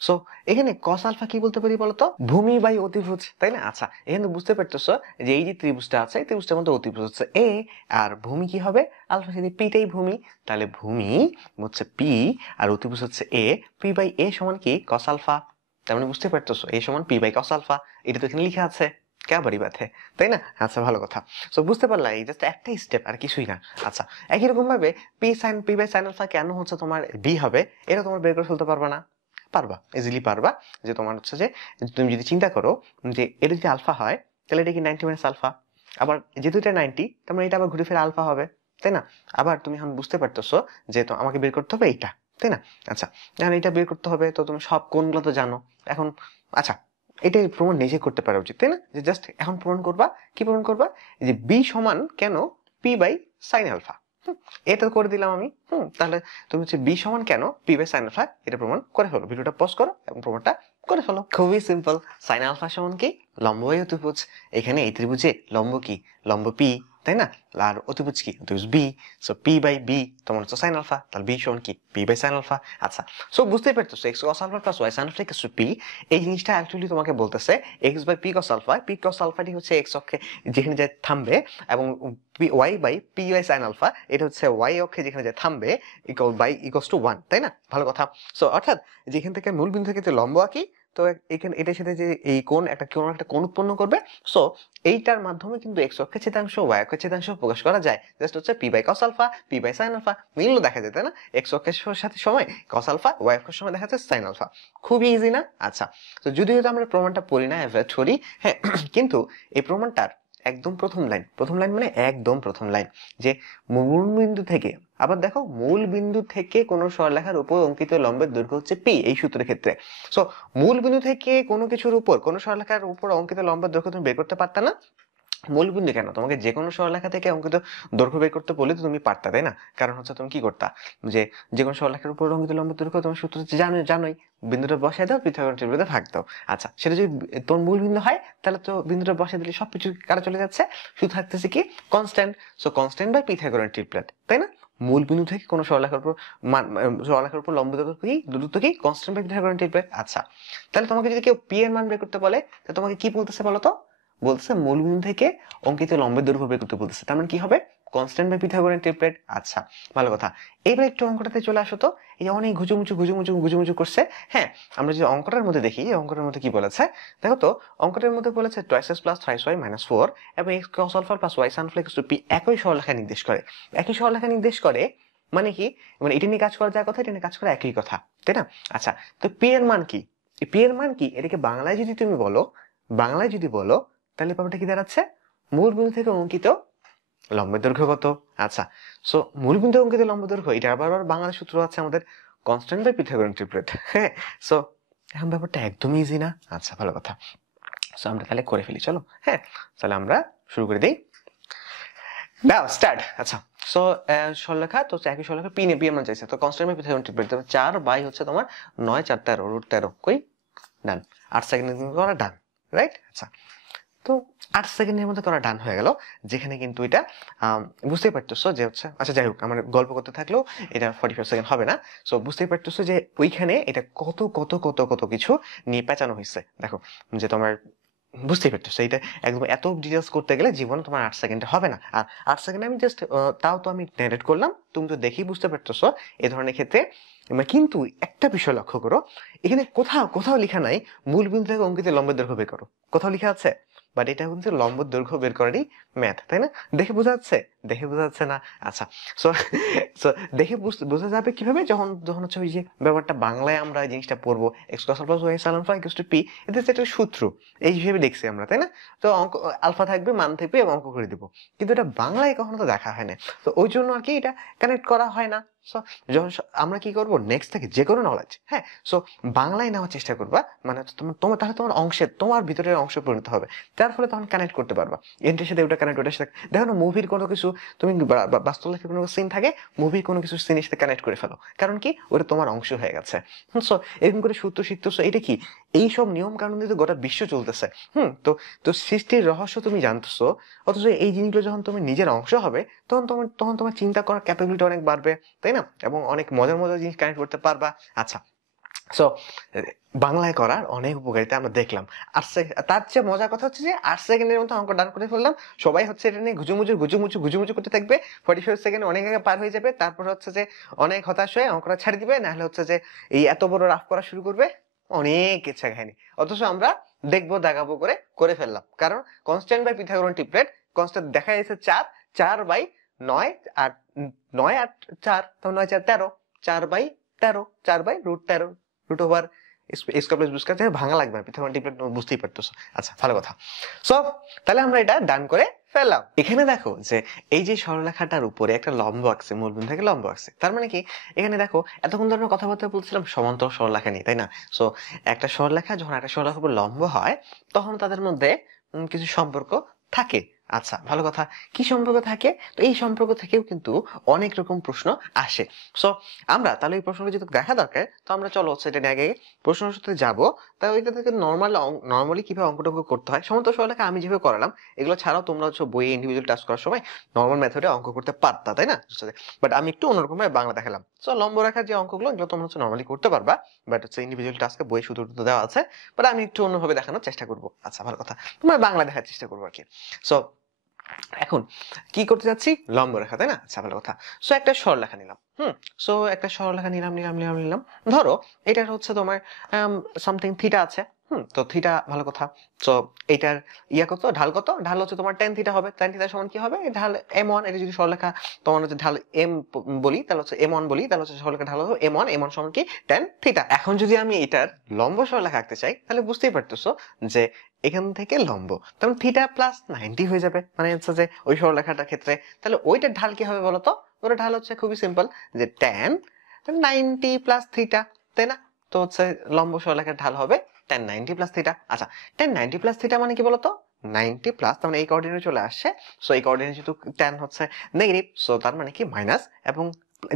সো এখানে কস আলফা কি বলতে পারি বলতো? ভূমি বাই অতিভুজ, তাই না? আচ্ছা এখানে বুঝতে পারতেছো যে এই যে ত্রিভুজটা আছে, এই ত্রিভুজটার মধ্যে অতিভুজ হচ্ছে এ, আর ভূমি কি হবে? আলফা, যদি পিটাই ভূমি, তাহলে ভূমি হচ্ছে পি আর অতিভুজ হচ্ছে এ, পি বাই এ সমান কি? Cos alpha. তার মানে বুঝতে পারতেছো এ সমান পি বাই কস আলফা, এটা তো এখানে লিখা আছে, কেবারই বাথে, তাই না? আচ্ছা ভালো কথা। সো বুঝতে পারলা, এই জাস্ট একটা স্টেপ আর কিছুই না। আচ্ছা একই রকম ভাবে পি বাই সাইন আলফা কেন হচ্ছে তোমার বি হবে, এটা তোমার বের করে ফেলতে পারবা না? পারবা, ইজিলি পারবা। যে তোমার হচ্ছে যে তুমি যদি চিন্তা করো যে এটা যদি আলফা হয়, তাহলে এটা কি 90 মাইনাস আলফা, আবার যেহেতু এটা 90, তার মানে এটা আবার ঘুরে ফিরে আলফা হবে, তাই না? আবার তুমি এখন বুঝতে পারতেছো যে তো আমাকে বের করতে হবে এইটা, তাই না? আচ্ছা এখন এটা বের করতে হবে, তো তুমি সব কোণগুলো তো জানো এখন। আচ্ছা এটাই প্রমাণ নিজে করতে পারা উচিত, তাই না? যে জাস্ট এখন প্রমাণ করবা, কি প্রমাণ করবা? যে বি সমান কেন পি বাই সাইন আলফা, এটা করে দিলাম আমি। তাহলে তুমি হচ্ছে বি সমান কেন পি বাই সাইন আলফা, এটা প্রমাণ করে ফেলো। ভিডিওটা পজ করো এবং প্রমাণটা করে ফেলো। খুবই সিম্পল। সাইন আলফা সমান কি? লম্ব বাই অতিভুজ। এখানে এই ত্রিভুজে লম্ব কি? লম্ব পি, তাই না? আর অতিভুজ কি? অতিভুজ B. So P by B তোমার হচ্ছে সাইন আলফা, তাহলে বি সমান কি? P by sine alpha. আচ্ছা সো বুঝতেই পারতেছো X cos alpha plus Y sine alpha equals to P. এই জিনিসটা অ্যাকচুয়ালি তোমাকে বলতেছে X by P cos alpha, P cos আলফাটি হচ্ছে এক্স অক্ষে যেখানে যায় থামবে, এবং Y by P by sine alpha এটা হচ্ছে ওয়াই অক্ষে যেখানে যায় থামবে, ইকুয়ালস টু 1, তাই না? ভালো কথা। সো অর্থাৎ যেখান থেকে মূল বিন্দু থেকে যে লম্ব আঁকি, তো এখানে এটার সাথে যে এই কোণ একটা কোণ উৎপন্ন করবে। সো এইটার মাধ্যমে কিন্তু এক্স অক্ষের ছেদাংশ ওয়াই অক্ষের ছেদাংশ প্রকাশ করা যায়। জাস্ট হচ্ছে P by cos alpha, P by sine alpha, মিলও দেখা যায়, তাই না? এক্স অক্ষের সাথে সময় কস আলফা, ওয়াই অক্ষের সময় দেখা যাচ্ছে সাইন আলফা। খুবই ইজি না? আচ্ছা তো যদিও আমরা প্রমাণটা পড়ি না, অ্যাভয়েড করি, হ্যাঁ, কিন্তু এই প্রমাণটার একদম প্রথম লাইন মানে একদম প্রথম লাইন, যে মূল বিন্দু থেকে, আবার দেখো মূল বিন্দু থেকে কোন সরলরেখার উপর অঙ্কিত লম্বের দৈর্ঘ্য হচ্ছে পি এই সূত্রের ক্ষেত্রে। সো মূল বিন্দু থেকে কোনো কিছুর উপর, কোনো সরলরেখার উপর অঙ্কিত লম্বের দৈর্ঘ্য তুমি বের করতে পারতা না? মূল বিন্দু কেন, তোমাকে যে কোনো সরলরেখা থেকে অঙ্কিত দৈর্ঘ্য বের করতে বললে তো তুমি পারতা, তাই না? কারণ হচ্ছে তুমি কি করতা, যে কোনো সরলরেখার উপর অঙ্কিত লম্বের দৈর্ঘ্য তোমার সূত্র হচ্ছে জানোই, বিন্দুটা বসায় দাও, পিথাগোরাস টেবিলে ভাগ দাও। আচ্ছা সেটা যদি তোর মূল বিন্দু হয়, তাহলে তো বিন্দুটা বসায় দিলে সবকিছু কাটা চলে যাচ্ছে, শুধু থাকতেছে কি? Constant. So constant by Pythagoras triplet, তাই না? মূল বিন্দু থেকে কোনো সরলরেখার উপর সরলরেখার উপর লম্ব দূরত্ব কি? Constant by Pythagoras triplet. আচ্ছা তাহলে তোমাকে যদি কেউ পি এর মান বের করতে বলে, তাহলে তোমাকে কি বলতেছে বলো তো? বলতেছে মূল বিন্দু থেকে অঙ্কিত লম্বের দৈর্ঘ্য বের করতে বলতেছে, তার মানে কি হবে? Constant by Pythagoras triplet. আচ্ছা ভালো কথা। এবার একটু অঙ্কটাতে চলে আসো তো। এই অনেক ঘুচুমুচু করছে। হ্যাঁ আমরা যদি অঙ্কটার মধ্যে দেখি, অঙ্কটার মধ্যে কি বলেছে দেখো তো। অঙ্কটার মধ্যে বলেছে twice x plus thrice y minus 4 এবং x cos alpha plus Y sine alpha equals to P. একই সরলরেখা নির্দেশ করে, মানে কি? মানে এটা নিয়ে কাজ করা যায় কথা, এটা নিয়ে কাজ করা একই কথা, তাই না? আচ্ছা তো পি এর মান কি? পি এর মান কি এটাকে বাংলায় যদি তুমি বলো, তাহলে ব্যাপারটা কি দাঁড়াচ্ছে? মূল বিন্দু থেকে অঙ্কিত লম্বের দৈর্ঘ্য কত? আচ্ছা সো মূল বিন্দু অঙ্কিত লম্ব দৈর্ঘ্য, এটা আবার বাংলা সূত্র আছে আমাদের কনস্ট্যান্ট বাই পিথাগোরাস ট্রিপলেট। হ্যাঁ সো এখন ব্যাপারটা একদমই ইজি না? আচ্ছা ভালো কথা। সো আমরা তাহলে করে ফেলি, চলো। হ্যাঁ তাহলে আমরা শুরু করে দিই। নাও স্টার্ট। আচ্ছা, সো সরলরেখা তো একই সরলরেখা পি নিয়ে পি আমরা চাইছে, তো constant by Pythagoras triplet 4 by হচ্ছে তোমার 9 4 13 রুট 13 কই ডান 8 সেকেন্ডে করা ডান, রাইট। আচ্ছা, তো 8 সেকেন্ডের মধ্যে করা ডান হয়ে গেল, যেখানে কিন্তু এটা বুঝতেই পারতেছো যে হচ্ছে, আচ্ছা যাই হোক আমার গল্প করতে থাকলেও এটা 45 সেকেন্ড হবে না। সো বুঝতেই পারতেছো যে ওইখানে এটা কত কত কত কত কিছু নিয়ে পেঁচানো হয়েছে। দেখো যে তোমার বুঝতেই পারতেছো এটা একদম এত ডিটেলস করতে গেলে জীবনে তোমার 8 সেকেন্ডে হবে না। আর 8 সেকেন্ডে আমি জাস্ট তাও তো আমি নেরেট করলাম, তুমি তো দেখেই বুঝতে পারতেছো এই ধরনের ক্ষেত্রে। কিন্তু একটা বিষয় লক্ষ্য করো, এখানে কোথাও কোথাও লেখা নাই মূল বিন্দু থেকে অঙ্কিত লম্বের দৈর্ঘ্য বের করো, কোথাও লেখা আছে? বাট এটা কিন্তু লম্ব দৈর্ঘ্য বের করারই ম্যাথ, তাই না? দেখে বোঝা যাচ্ছে? দেখে বোঝা যাচ্ছে না? আচ্ছা, সো সো দেখে বোঝা যাবে কিভাবে, যখন যখন হচ্ছে ওই যে ব্যাপারটা বাংলায় আমরা এই জিনিসটা পড়বো, x cos alpha y sine alpha equals to P, এটা হচ্ছে একটা সূত্র, এই হিসেবে দেখছি আমরা, তাই না? তো অঙ্ক আলফা থাকবে, মান থাকবে এবং অঙ্ক করে দিব, কিন্তু এটা বাংলায় কখনো তো দেখা হয় না, তো ওই জন্য আর কি এটা কানেক্ট করা হয় না। সো যখন আমরা কি করবো নেক্সট থেকে যে কোনো নলেজ, হ্যাঁ, সো বাংলায় নেওয়ার চেষ্টা করবা, মানে হচ্ছে তোমার তোমার তাহলে তোমার অংশে তোমার ভিতরের অংশ পরিণত হবে, যার ফলে তখন কানেক্ট করতে পারবা, এন্টের সাথে ওটা কানেক্ট, ওটার সাথে দেখো না মুভির কোনো কিছু তুমি বাস্তব লাইফে কোনো সিন থাকে, মুভির কোনো কিছু সিনের সাথে কানেক্ট করে ফেলো, কারণ কি ওটা তোমার অংশ হয়ে গেছে। সো এরকম করে সূত্র শিখতেছো, এটা কি এইসব নিয়ম কানুন দিয়ে তো গোটা বিশ্ব চলতেছে। তো তো সৃষ্টির রহস্য তুমি জানতেছো, অথচ এই জিনিসগুলো যখন তুমি নিজের অংশ হবে, তখন তোমার চিন্তা করার ক্যাপাবিলিটি অনেক বাড়বে, তাই না? এবং অনেক মজার মজার জিনিস কানেক্ট করতে পারবা। আচ্ছা, সো বাংলায় করার অনেক উপকারিতা আমরা দেখলাম। তার চেয়ে মজার কথা হচ্ছে যে 8 সেকেন্ডের মধ্যে অঙ্ক ডান করে ফেললাম, সবাই হচ্ছে এটা নিয়ে ঘুচুমুচু করতে থাকবে, 45 সেকেন্ড অনেক আগে পার হয়ে যাবে, তারপর হচ্ছে যে অনেক হতাশ হয়ে অঙ্কটা ছাড়ি দিবে, না হলে হচ্ছে যে এই এত বড় রাফ করা শুরু করবে, অনেক ইচ্ছা কাহিনী, অথচ আমরা দেখবো দেখাবো করে করে ফেললাম, কারণ constant by Pythagoras triplet, constant দেখা যাচ্ছে 4, 4 বাই 9 আর 9 আর 4, তো 9 4 13, 4 by 13, 4 by root 13 root over square plus B square, ভাঙা লাগবে না, পিথাগোরাস ট্রিপলেট বুঝতেই পারতেছো। আচ্ছা, ভালো কথা। সো তাহলে আমরা এটা ডান করে ফেললাম। এখানে দেখো যে এই যে সরলরেখাটার উপরে একটা লম্ব আঁকছে, মূলবিন্দু থেকে লম্ব আঁকছে, তার মানে কি এখানে দেখো এতক্ষণ ধরে কথাবার্তা বলছিলাম সমান্তরাল সরলরেখা নিয়ে, তাই না? সো একটা সরলরেখা যখন একটা সরলরেখার উপর লম্ব হয়, তখন তাদের মধ্যে কিছু সম্পর্ক থাকে। আচ্ছা, ভালো কথা। কি সম্পর্ক থাকে? তো এই সম্পর্ক থেকেও কিন্তু অনেক রকম প্রশ্ন আসে। সো আমরা তাহলে এই প্রশ্নটা যেহেতু দেখা দরকার, তো আমরা চলো হচ্ছে এটা নিয়ে আগে প্রশ্নের সাথে যাবো। তাই ওইটা থেকে নর্মালি কিভাবে অঙ্ক টঙ্ক করতে হয়, সমান্তরাল সরলরেখা আমি যেভাবে করালাম, এগুলো ছাড়াও তোমরা হচ্ছে বইয়ে ইন্ডিভিজুয়াল টাস্ক করার সময় নর্মাল মেথডে অঙ্ক করতে পারতা, তাই না? বাট আমি একটু অন্যরকম ভাবে বাংলা দেখালাম। সো লম্ব রেখার যে অঙ্কগুলো, এগুলো তোমরা হচ্ছে নর্মালি করতে পারবা, বাট হচ্ছে ইন্ডিভিজুয়াল টাস্কে বই সূত্র টুত্র দেওয়া আছে, বাট আমি একটু অন্যভাবে দেখানোর চেষ্টা করবো। আচ্ছা, ভালো কথা, তোমরা বাংলা দেখার চেষ্টা করবো আর কি। সো এখন কি করতে যাচ্ছি? লম্ব রেখা, তাই না? আচ্ছা, ভালো কথা। সো একটা সরলরেখা নিলাম, সো একটা সরলরেখা নিলাম। ধরো এটা হচ্ছে তোমার সামথিং থিটা আছে, তো থিটা, ভালো কথা। সো এটার কত, ঢাল কত? ঢাল হচ্ছে তোমার tan থিটা হবে। tan থিটা সমান কি হবে? ঢাল m1, এটা যদি সরলরেখা তোমার হচ্ছে ঢাল m বলি, তাহলে হচ্ছে m1 বলি, তাহলে হচ্ছে সরলরেখা ঢাল হবে m1 সমান কি tan থিটা। এখন যদি আমি এটার লম্ব সরলরেখা আঁকতে চাই, তাহলে বুঝতেই পারতেছো যে এখান থেকে লম্ব, তখন থিটা প্লাস 90 হয়ে যাবে, মানে হচ্ছে যে ওই সরলরেখাটার ক্ষেত্রে। তাহলে ওইটার ঢাল কি হবে বলতো? ওটার ঢাল হচ্ছে খুবই সিম্পল, যে tan 90 প্লাস থিটা, তাই না? তো হচ্ছে লম্ব সরলরেখার ঢাল হবে tan 90 প্লাস থিটা। আচ্ছা, tan 90 প্লাস থিটা মানে কি বলতো? 90 প্লাস, তার মানে এই কোঅর্ডিনেট চলে আসছে। সো এই কোঅর্ডিনেট যেহেতু tan হচ্ছে নেগেটিভ, সো তার মানে কি মাইনাস, এবং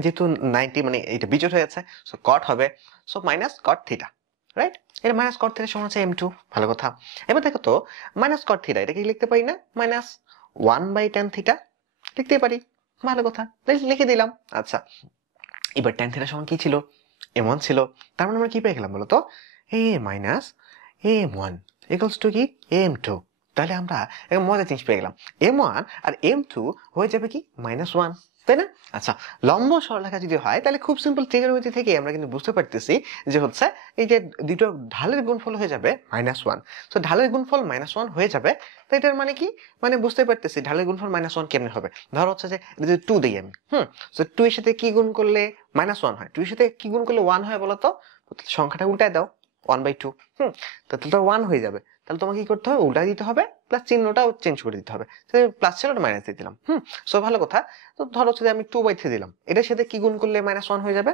যেহেতু 90 মানে এটা বিজোড় হয়ে যাচ্ছে, সো কট হবে, সো মাইনাস কট থিটা, রাইট? এটা মাইনাস কট থিটা সমান হচ্ছে m2, ভালো কথা। এবার দেখো তো, মাইনাস কট থিটা এটা কি লিখতে পারি না? মাইনাস 1/tan থিটা লিখতে পারি, ভালো কথা, লিখে দিলাম। আচ্ছা, এবার tan থিটা সমান কি ছিল? m1 ছিল, তার মানে আমরা কি পেয়ে গেলাম বলতো? a minus m1 equals to কি? m2। তাহলে আমরা একটা মজার জিনিস পেয়ে গেলাম, m1 আর m2 হয়ে যাবে কি? -1, তাই না? আচ্ছা, লম্ব সরলরেখা যদি হয়, তাহলে খুব সিম্পল ট্রিগোনোমেট্রি থেকে আমরা কিন্তু বুঝতে পারতেছি যে হচ্ছে এই যে দুটো ঢালের গুণফল হয়ে যাবে -1। তো ঢালের গুণফল -1 হয়ে যাবে, তো এটার মানে কি? মানে বুঝতে পারতেছি ঢালের গুণফল -1 কেমনে হবে। ধরো হচ্ছে যে এটা যদি 2 দিই আমি, তো 2 এর সাথে কি গুণ করলে -1 হয়? 2 এর সাথে কি গুণ করলে 1 হয় বলতো? সংখ্যাটা উল্টায় দাও, 1/2, তো 1 হয়ে যাবে। তাহলে তোমাকে কি করতে হবে? উল্টায় দিতে হবে, প্লাস চিহ্নটাও চেঞ্জ করে দিতে হবে। প্লাস ছিল, ওটা মাইনাস দিয়ে দিলাম। সো ভালো কথা। তো ধরো হচ্ছে যে আমি 2/3 দিলাম, এটার সাথে কি গুণ করলে -1 হয়ে যাবে?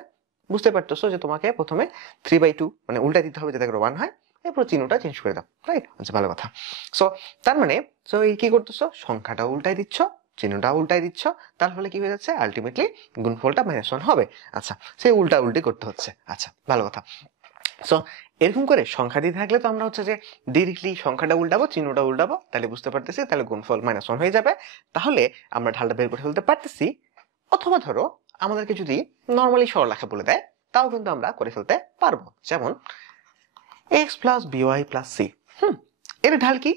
বুঝতে পারতেছো যে তোমাকে প্রথমে 3/2 মানে উল্টায় দিতে হবে যাতে করে 1 হয়, এরপর চিহ্নটা চেঞ্জ করে দাও, রাইট? আচ্ছা, ভালো কথা। সো তার মানে, সো এই কি করতেছো? সংখ্যাটা উল্টায় দিচ্ছ, চিহ্নটা উল্টাই দিচ্ছ, তার ফলে কি হয়ে যাচ্ছে, আলটিমেটলি গুণফলটা -1 হবে। আচ্ছা, সেই উল্টা উল্টি করতে হচ্ছে। আচ্ছা, ভালো কথা। সো এরকম করে সংখ্যা দিয়ে থাকলে তো আমরা হচ্ছে যে ডিরেক্টলি সংখ্যাটা উল্টাবো, চিহ্নটা উল্টাবো, তাহলে বুঝতে পারতেছি তাহলে গুণফল -1 হয়ে যাবে। তাহলে আমরা ঢালটা বের করে ফেলতে পারতেছি। অথবা ধরো আমাদেরকে যদি নর্মালি সরলরেখা বলে দেয়, তাও কিন্তু আমরা করে ফেলতে পারবো। যেমন x + by + c। এর ঢাল কি?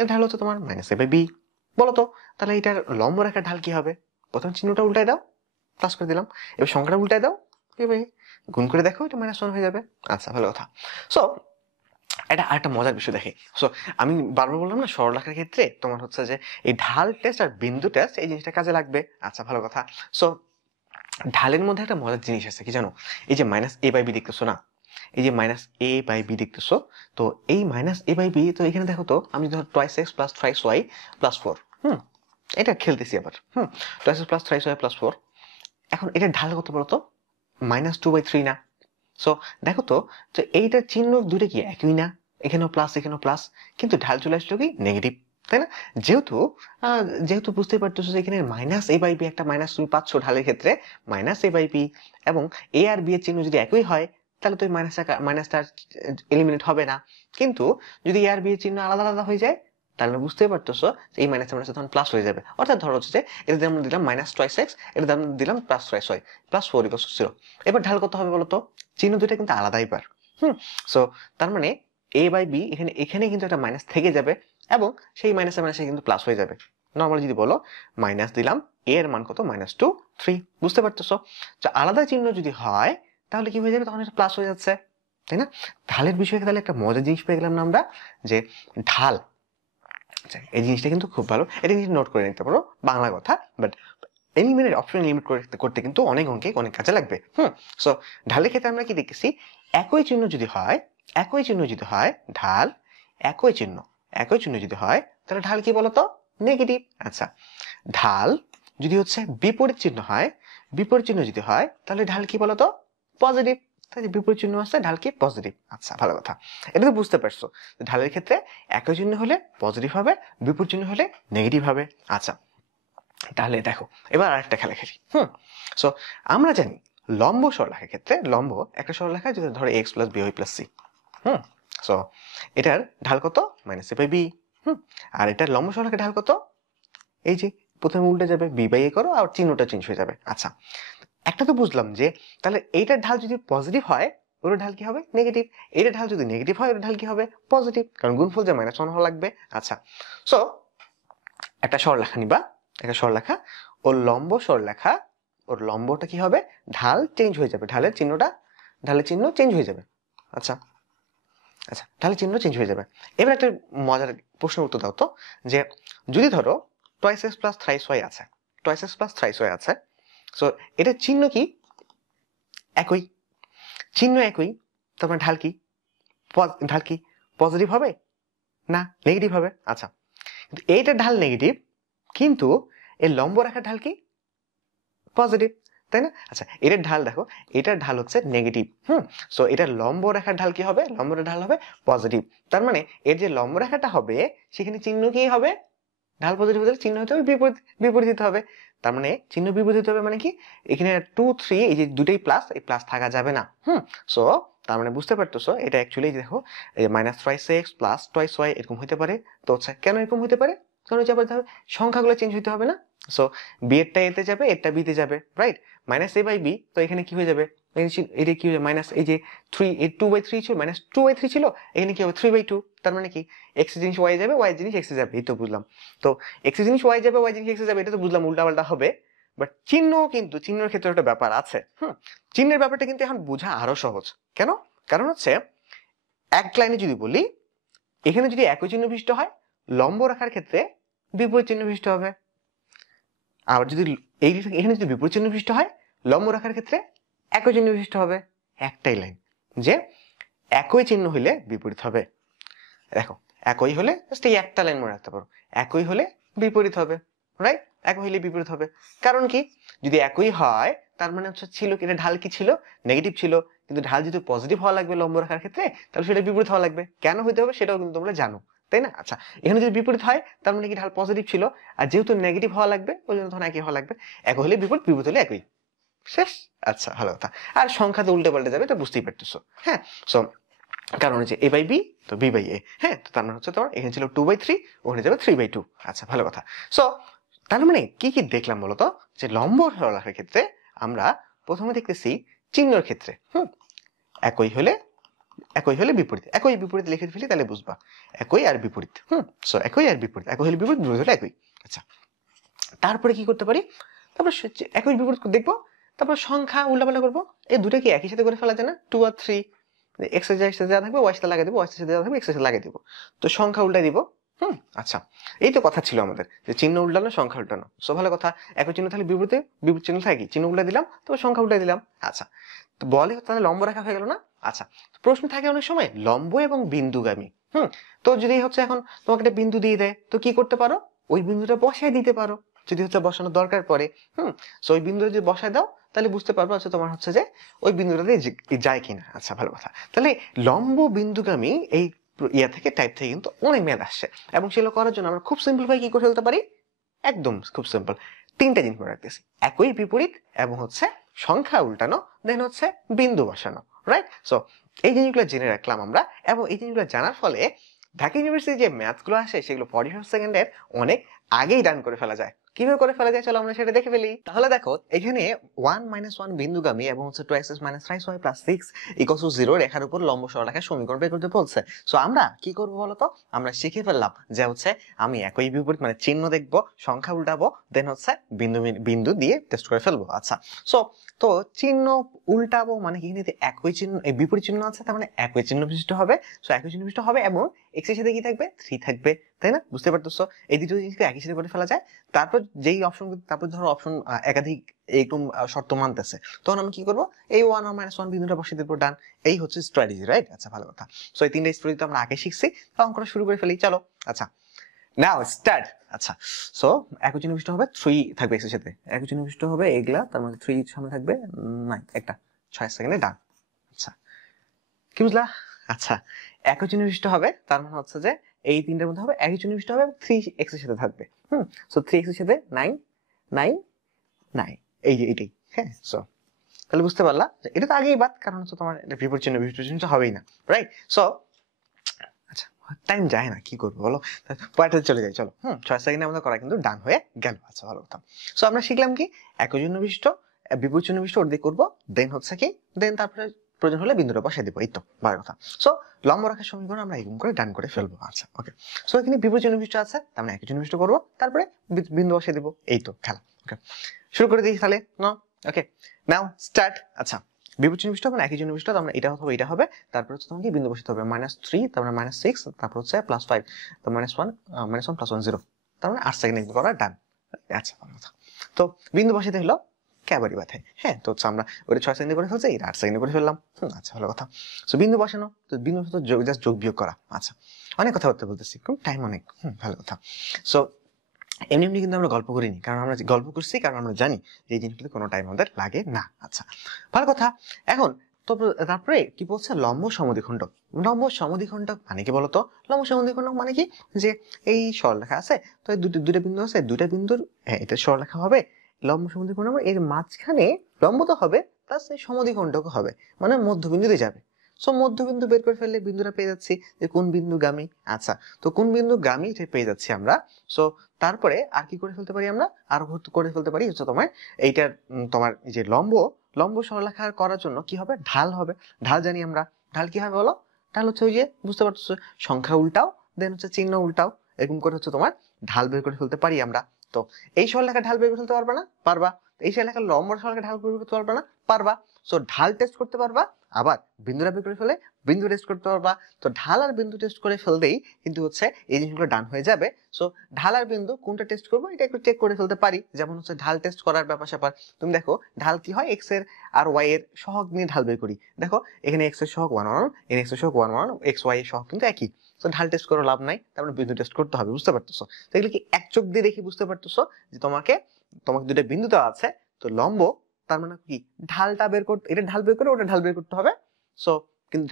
এর ঢাল হচ্ছে তোমার -a/b। বলো তো তাহলে এটার লম্ব রেখার ঢাল কি হবে? প্রথম চিহ্নটা উল্টাই দাও, প্লাস করে দিলাম। এবার সংখ্যাটা উল্টাই দাও, এবার গুণ করে দেখো, এটা -1 হয়ে যাবে। আচ্ছা, ভালো কথা। সো এটা আরেকটা মজার বিষয় দেখে। সো আমি বারবার বললাম না, সরলরেখার ক্ষেত্রে তোমার হচ্ছে যে এই ঢাল টেস্ট আর বিন্দু টেস্ট এই জিনিসটা কাজে লাগবে। আচ্ছা, ভালো কথা। সো ঢালের মধ্যে একটা মজার জিনিস আছে, কি জানো? এই যে -a/b দেখতেছো না, এই যে -a/b দেখতেছো, তো এই -a/b, তো এখানে দেখো তো, আমি ধর 2x + 3y + 4, এটা খেলতেছি আবার, 2x + 3y + 4। এখন এটার ঢাল কত বলতো? -2/3 না? সো দেখো তো, যে এইটার চিহ্ন দুটো কি একই না? এখানেও প্লাস, এখানেও প্লাস, কিন্তু ঢাল চলে আসলো কি নেগেটিভ, তাই না? যেহেতু যেহেতু বুঝতে পারতেছো যে এখানে -a/b একটা মাইনাস তুমি পাচ্ছ ঢালের ক্ষেত্রে, -a/b, এবং a আর b এর চিহ্ন যদি একই হয়, তাহলে তো মাইনাসটা এলিমিনেট হবে না। কিন্তু যদি a আর b এর চিহ্ন আলাদা আলাদা হয়ে যায়, তাহলে বুঝতে পারতেছো যে এই মাইনাস মাইনাস তখন প্লাস হয়ে যাবে। অর্থাৎ ধরো হচ্ছে যে এটা আমরা দিলাম -2x, এটা আমরা দিলাম +3y + 4 = 0। এবার ঢাল কত হবে বলতো? চিহ্ন দুইটা কিন্তু আলাদাই পার। সো তার মানে a/b এখানে এখানে কিন্তু একটা মাইনাস থেকে যাবে, এবং সেই মাইনাসে মাইনাসে কিন্তু প্লাস হয়ে যাবে। নর্মালি যদি বলো মাইনাস দিলাম, a এর মান কত? -2, 3। বুঝতে পারতেছো? তো আলাদা চিহ্ন যদি হয়, তাহলে কি হয়ে যাবে? তখন এটা প্লাস হয়ে যাচ্ছে, তাই না? ঢালের বিষয়ে তাহলে একটা মজার জিনিস পেয়ে গেলাম না আমরা, যে ঢাল। আচ্ছা, এই জিনিসটা কিন্তু খুব ভালো, এটা কিন্তু নোট করে নিতে পারো, বাংলা কথা। বাট এলিমিনেট অপশন লিমিট করতে কিন্তু অনেক অঙ্কে অনেক কাজে লাগবে। সো ঢালের ক্ষেত্রে আমরা কি দেখতেছি? একই চিহ্ন যদি হয়, ঢাল একই চিহ্ন যদি হয়, তাহলে ঢাল কি বলতো? নেগেটিভ। আচ্ছা, ঢাল যদি হচ্ছে বিপরীত চিহ্ন হয়, তাহলে ঢাল কি বলতো? পজিটিভ। তাই বিপরীত চিহ্ন আছে, ঢাল কি? পজিটিভ। আচ্ছা, ভালো কথা। এটা তো বুঝতে পারছো ঢালের ক্ষেত্রে একই চিহ্ন হলে পজিটিভ হবে, বিপরীত চিহ্ন হলে নেগেটিভ হবে। আচ্ছা, তাহলে দেখো এবার আরেকটা খেলা খেলি। সো আমরা জানি লম্ব সরলরেখার ক্ষেত্রে, লম্ব একটা সরলরেখা যদি ধরো x + by + c, সো এটার ঢাল কত? -a/b। আর এটার লম্ব সরলরেখার ঢাল কত? এই যে প্রথমে উল্টে যাবে, b/a করো, আর চিহ্নটা চেঞ্জ হয়ে যাবে। আচ্ছা, একটা তো বুঝলাম যে তাহলে এইটার ঢাল যদি পজিটিভ হয়, ওর ঢাল কি হবে? নেগেটিভ। এটার ঢাল যদি নেগেটিভ হয়, ওর ঢাল কি হবে? পজিটিভ, কারণ গুণফল যে -1 হওয়া লাগবে। আচ্ছা, সো একটা সরলরেখা নিবা, একটা সরলরেখা, ওর লম্বটা কি হবে? ঢাল চেঞ্জ হয়ে যাবে, ঢালের চিহ্ন চেঞ্জ হয়ে যাবে। আচ্ছা, ঢালের চিহ্ন চেঞ্জ হয়ে যাবে। এবার একটা মজার প্রশ্নের উত্তর দাও তো, যে যদি ধরো 2x + 3y আছে, 2x + 3y আছে, সো এটার চিহ্ন কি? একই। চিহ্ন একই, তার মানে ঢাল কি? পজিটিভ হবে না নেগেটিভ হবে? আচ্ছা, কিন্তু এইটার ঢাল নেগেটিভ, কিন্তু এর লম্ব রেখার ঢাল কি? পজিটিভ, তাই না? আচ্ছা, এটার ঢাল দেখো, এটার ঢাল হচ্ছে নেগেটিভ। সো এটার লম্ব রেখার ঢাল কি হবে? লম্ব রেখার ঢাল হবে পজিটিভ। তার মানে এর যে লম্ব রেখাটা হবে, সেখানে চিহ্ন কি হবে? ঢাল পজিটিভ হলে চিহ্ন হতে হবে বিপরীত হবে। তার মানে চিহ্ন বিপরীত হবে মানে কি? এখানে 2, 3 এই যে দুটোই প্লাস, এই প্লাস থাকা যাবে না। সো তার মানে বুঝতে পারতেছো এটা অ্যাকচুয়ালি দেখো -3x + 2y এরকম হতে পারে। তো আচ্ছা, কেন এরকম হতে পারে? কারণ হচ্ছে আবার সংখ্যাগুলো চেঞ্জ হতে হবে না? সো বি এরটা এতে যাবে, এরটা বিতে যাবে, রাইট? -a/b, তো এখানে কি হয়ে যাবে? এটা কি হয়ে মাইনাস, এই যে 3, 2/3 ছিল, -2/3 ছিল, এখানে কি হবে? 3/2। তার মানে কি x জিনিস y যাবে, y জিনিস x যাবে, এই তো বুঝলাম। তো x জিনিস y যাবে, y জিনিস x যাবে, এটা তো বুঝলাম উল্টাপাল্টা হবে। বাট চিহ্নের ক্ষেত্রে একটা ব্যাপার আছে। চিহ্নের ব্যাপারটা কিন্তু এখন বোঝা আরো সহজ। কেন? কারণ হচ্ছে এক লাইনে যদি বলি, এখানে যদি একই চিহ্ন বিশিষ্ট হয়, লম্ব রেখার ক্ষেত্রে বিপরীত চিহ্ন বিশিষ্ট হবে। আবার যদি এখানে যদি বিপরীত চিহ্ন বিশিষ্ট হয়, লম্ব রেখার ক্ষেত্রে একই চিহ্ন বিশিষ্ট হবে। একটাই লাইন, যে একই চিহ্ন হইলে বিপরীত হবে। দেখো, একই হলে জাস্ট এই একটা লাইন মনে রাখতে পারো, একই হলে বিপরীত হবে, রাইট? একই হলে বিপরীত হবে। কারণ কি? যদি একই হয়, তার মানে হচ্ছে ছিল কি, এটা ঢাল কি ছিল? নেগেটিভ ছিল। কিন্তু ঢাল যদি পজিটিভ হওয়া লাগবে লম্ব রেখার ক্ষেত্রে, তাহলে সেটা বিপরীত হওয়া লাগবে। কেন হইতে হবে সেটাও কিন্তু তোমরা জানো, তাই না? আচ্ছা, এখানে যদি বিপরীত হয় তার মানে কি ঢাল পজিটিভ ছিল, আর যেহেতু নেগেটিভ হওয়া লাগবে ওই জন্য তখন একই হওয়া লাগবে। এক হলে বিপরীত, বিপরীত হলে একই, শেষ। আচ্ছা, ভালো কথা। আর সংখ্যা তো উল্টে পাল্টে যাবে, এটা বুঝতেই পারতেছো। হ্যাঁ, সো কারণ হচ্ছে a বাই বি, তো b বাই a। হ্যাঁ, তো তার মানে হচ্ছে তোমার এখানে ছিল 2/3, ওখানে যাবে 3/2। আচ্ছা, ভালো কথা। সো তার মানে কি কি দেখলাম বলতো, যে লম্ব সরলরেখার ক্ষেত্রে আমরা প্রথমে দেখতেছি চিহ্নের ক্ষেত্রে একই হলে, একই হলে বিপরীত, একই বিপরীত লিখে ফেলি তাহলে বুঝবা, একই আর বিপরীত। সো একই আর বিপরীত, একই হলে বিপরীত, বিপরীত হলে একই। আচ্ছা, তারপরে কি করতে পারি, তারপর একই বিপরীত দেখবো, তারপর সংখ্যা উল্টাপাল্টা করবো। এই দুটো কি একই সাথে করে ফেলা যায় না? 2 আর 3, এক্স এর সাথে দেওয়া থাকবে ওয়াই সাথে লাগিয়ে দেবো, ওয়াই সাথে দেওয়া থাকবে এক্স এর সাথে লাগিয়ে দেবো, তো সংখ্যা উল্টাই দিব। আচ্ছা, এই তো কথা ছিল আমাদের, যে চিহ্ন উল্টানো সংখ্যা উল্টানো। সো ভালো কথা, একই চিহ্ন থাকলে বিপরীতে, বিপরীত চিহ্ন থাকে চিহ্ন উল্টাই দিলাম, তারপর সংখ্যা উল্টাই দিলাম। আচ্ছা, তো বলে তাহলে লম্ব রেখা হয়ে গেল না? আচ্ছা, প্রশ্ন থাকে অনেক সময় লম্ব এবং বিন্দুগামী। তো যদি হচ্ছে এখন তোমাকে একটা বিন্দু দিয়ে দেয়, তো কি করতে পারো, ওই বিন্দুটা বসায় দিতে পারো, যদি হচ্ছে বসানোর দরকার পড়ে। সো ওই বিন্দুটা যদি বসায় দাও তাহলে বুঝতে পারবো হচ্ছে তোমার হচ্ছে যে ওই বিন্দুটাতে যায় কিনা। আচ্ছা, ভালো কথা। তাহলে লম্ব বিন্দুগামী এই ইয়া থেকে, টাইপ থেকে কিন্তু অনেক ম্যাথ আসছে, এবং সেগুলো করার জন্য আমরা খুব সিম্পল ভাবে কি করে ফেলতে পারি, একদম খুব সিম্পল, তিনটা জিনিস মনে রাখতেছি, একই বিপরীত, এবং হচ্ছে সংখ্যা উল্টানো, দেন হচ্ছে বিন্দু বসানো, রাইট? সো এই জিনিসগুলো জেনে রাখলাম আমরা, এবং এই জিনিসগুলো জানার ফলে ঢাকা ইউনিভার্সিটি যে ম্যাথ গুলো আসে সেগুলো 45 সেকেন্ডের অনেক আগেই ডান করে ফেলা যায়। কিভাবে করে ফেলা যায় চলো আমরা সেটা দেখে ফেলি। তাহলে দেখো, এখানে 1 - 1 বিন্দুগামী এবং হচ্ছে 2x - 3y + 6 = 0 রেখার উপর লম্ব সরলরেখার সমীকরণ বের করতে বলছে। সো আমরা কি করব বলতো, আমরা শিখে ফেললাম যে হচ্ছে আমি একই বিপরীত মানে চিহ্ন দেখবো, সংখ্যা উল্টাবো, দেন হচ্ছে বিন্দু বিন্দু দিয়ে টেস্ট করে ফেলবো। আচ্ছা, সো তো চিহ্ন উল্টাবো মানে কি, এখানে একই চিহ্ন, এই বিপরীত চিহ্ন আছে, তার মানে একই চিহ্ন বিশিষ্ট হবে। সো একই চিহ্ন বিশিষ্ট হবে, এবং x এর সাথে কি থাকবে, 3 থাকবে, তাই না? বুঝতে পারতেছো, এই দুটো জিনিসকে একই সাথে করে ফেলা যায়। তারপর যেই অপশন, তারপর ধরো অপশন একাধিক এরকম শর্ত মানতেছে, তখন আমি কি করবো, এই 1 আর -1 বিন্দুটা বসিয়ে দেবো ডান। এই হচ্ছে স্ট্র্যাটেজি, রাইট? আচ্ছা, ভালো কথা। সো এই তিনটা স্ট্র্যাটেজি তো আমরা আগে শিখছি, তো অঙ্কটা শুরু করে ফেলি চলো। আচ্ছা, নাও স্টার্ট। আচ্ছা, সো একই চিহ্ন বিশিষ্ট হবে 3 থাকবে x এর সাথে, একই চিহ্ন বিশিষ্ট হবে এগুলা, তার মানে 3 সামনে থাকবে 9, একটা 6 সেকেন্ডে ডান। আচ্ছা, কি বুঝলা? আচ্ছা, একই চিহ্ন বিশিষ্ট হবে তার মানে হচ্ছে যে এই তিনটার মধ্যে হবে একই চিহ্ন বিশিষ্ট হবে, 3x এর সাথে থাকবে। সো 3x এর সাথে 9 9 9, এই যে এটাই। হ্যাঁ, সো তাহলে বুঝতে পারলা যে এটা তো আগেই বাদ, কারণ হচ্ছে তোমার এটা বিপরীত চিহ্ন বিশিষ্ট চিহ্ন হবেই না, রাইট? সো আচ্ছা, টাইম যায় না, কি করবো বলো, পয়েন্টে চলে যাই চলো। 6 সেকেন্ডের মধ্যে করা কিন্তু ডান হয়ে গেল। আচ্ছা, ভালো কথা। সো আমরা শিখলাম কি, একই চিহ্ন বিশিষ্ট বিপরীত চিহ্ন বিশিষ্ট ওর দিকে করবো, দেন হচ্ছে কি, দেন তারপরে প্রয়োজন হলে বিন্দুটা বসাই দেবো, এই তো ভালো কথা। সো লম্ব রেখার সমীকরণ আমরা এরকম করে ডান করে ফেলবো। আচ্ছা, ওকে। সো এখানে বিপরীত চিহ্ন বিশিষ্ট আছে, তার মানে একই চিহ্ন বিশিষ্ট করবো, তারপরে বিন্দু বসাই দেবো, এই তো খেলা। ওকে, শুরু করে দিই তাহলে। ওকে, নাও স্টার্ট। আচ্ছা, বিপরীত চিহ্ন বিশিষ্ট মানে একই চিহ্ন বিশিষ্ট, আমরা এটা হবে, এটা হবে, তারপর হচ্ছে তোমাকে বিন্দু বসাতে হবে -3, তারপরে -6, তারপর হচ্ছে +5, তো -1 + 1 0, তার মানে 8 সেকেন্ড করা ডান। আচ্ছা, ভালো কথা। তো বিন্দু বসাতে হলো ক্যাবারি ব্যথায়। হ্যাঁ, তো হচ্ছে আমরা ওটা 6 সেকেন্ডে করে ফেলছি, এটা 8 সেকেন্ডে করে ফেললাম। আচ্ছা, ভালো কথা। সো বিন্দু বসানো, তো বিন্দু সাথে জাস্ট যোগ বিয়োগ করা। আচ্ছা, অনেক কথাবার্তা বলতেছি, টাইম অনেক। ভালো কথা। সো এমনি এমনি কিন্তু আমরা গল্প করিনি, কারণ আমরা গল্প করছি কারণ আমরা জানি যে এই জিনিসগুলো কোনো টাইম আমাদের লাগে না। আচ্ছা, ভালো কথা। এখন তো তারপরে কি বলছে, লম্ব সমদ্বিখণ্ডক। লম্ব সমদ্বিখণ্ডক মানে কি বলতো, লম্ব সমদ্বিখণ্ডক মানে কি, যে এই সরলরেখা আছে, তো এই দুটা বিন্দু আছে, দুটা বিন্দুর, হ্যাঁ এটা সরলরেখা হবে, লম্ব সমদ্বিখণ্ডক এর মাঝখানে লম্ব তো হবে, প্লাস এই সমদ্বিখণ্ডক হবে, মানে মধ্যবিন্দুতে যাবে। সো মধ্যবিন্দু বের করে ফেললে বিন্দুটা পেয়ে যাচ্ছি যে কোন বিন্দু গামী। আচ্ছা, তো কোন বিন্দু গামী এটা পেয়ে যাচ্ছি আমরা। সো তারপরে আর কি করে ফেলতে পারি আমরা, আর করে ফেলতে পারি হচ্ছে তোমার এইটার তোমার এই যে লম্ব, লম্ব সরলরেখা করার জন্য কি হবে, ঢাল হবে। ঢাল জানি আমরা, ঢাল কি হবে বলো, ঢাল হচ্ছে ওই যে বুঝতে পারছো, সংখ্যা উল্টাও, দেন হচ্ছে চিহ্ন উল্টাও, এরকম করে হচ্ছে তোমার ঢাল বের করে ফেলতে পারি আমরা। তো এই সরলরেখা ঢাল বের করে ফেলতে পারবা না? পারবা। এই সরলরেখা লম্ব সরলরেখা ঢাল বের করতে পারবা না? পারবা। সো ঢাল টেস্ট করতে পারবা, আবার বিন্দুটা বের করে ফেলে বিন্দু টেস্ট করতে পারবা। তো ঢাল আর বিন্দু টেস্ট করে ফেলতেই কিন্তু হচ্ছে এই জিনিসগুলো ডান হয়ে যাবে। সো ঢাল আর বিন্দু কোনটা টেস্ট করবো এটা একটু চেক করে ফেলতে পারি, যেমন হচ্ছে ঢাল টেস্ট করার ব্যাপার স্যাপার। তুমি দেখো ঢাল কি হয়, এক্স এর আর ওয়াই এর সহগ নিয়ে ঢাল বের করি। দেখো এখানে এক্স এর সহগ 1 1, এখানে এক্স এর সহগ 1 1, এক্স ওয়াই এর সহগ কিন্তু একই। তো ঢাল টেস্ট করে লাভ নাই, তারপরে বিন্দু টেস্ট করতে হবে, বুঝতে পারতেছো? তো এগুলো কি এক চোখ দিয়ে দেখি বুঝতে পারতেছো যে তোমাকে দুটো বিন্দু দেওয়া আছে, তো লম্ব, তার মানে কি ঢালটা বের করতে, এটা ঢাল বের করে ওটা ঢাল বের করতে হবে। সো কিন্তু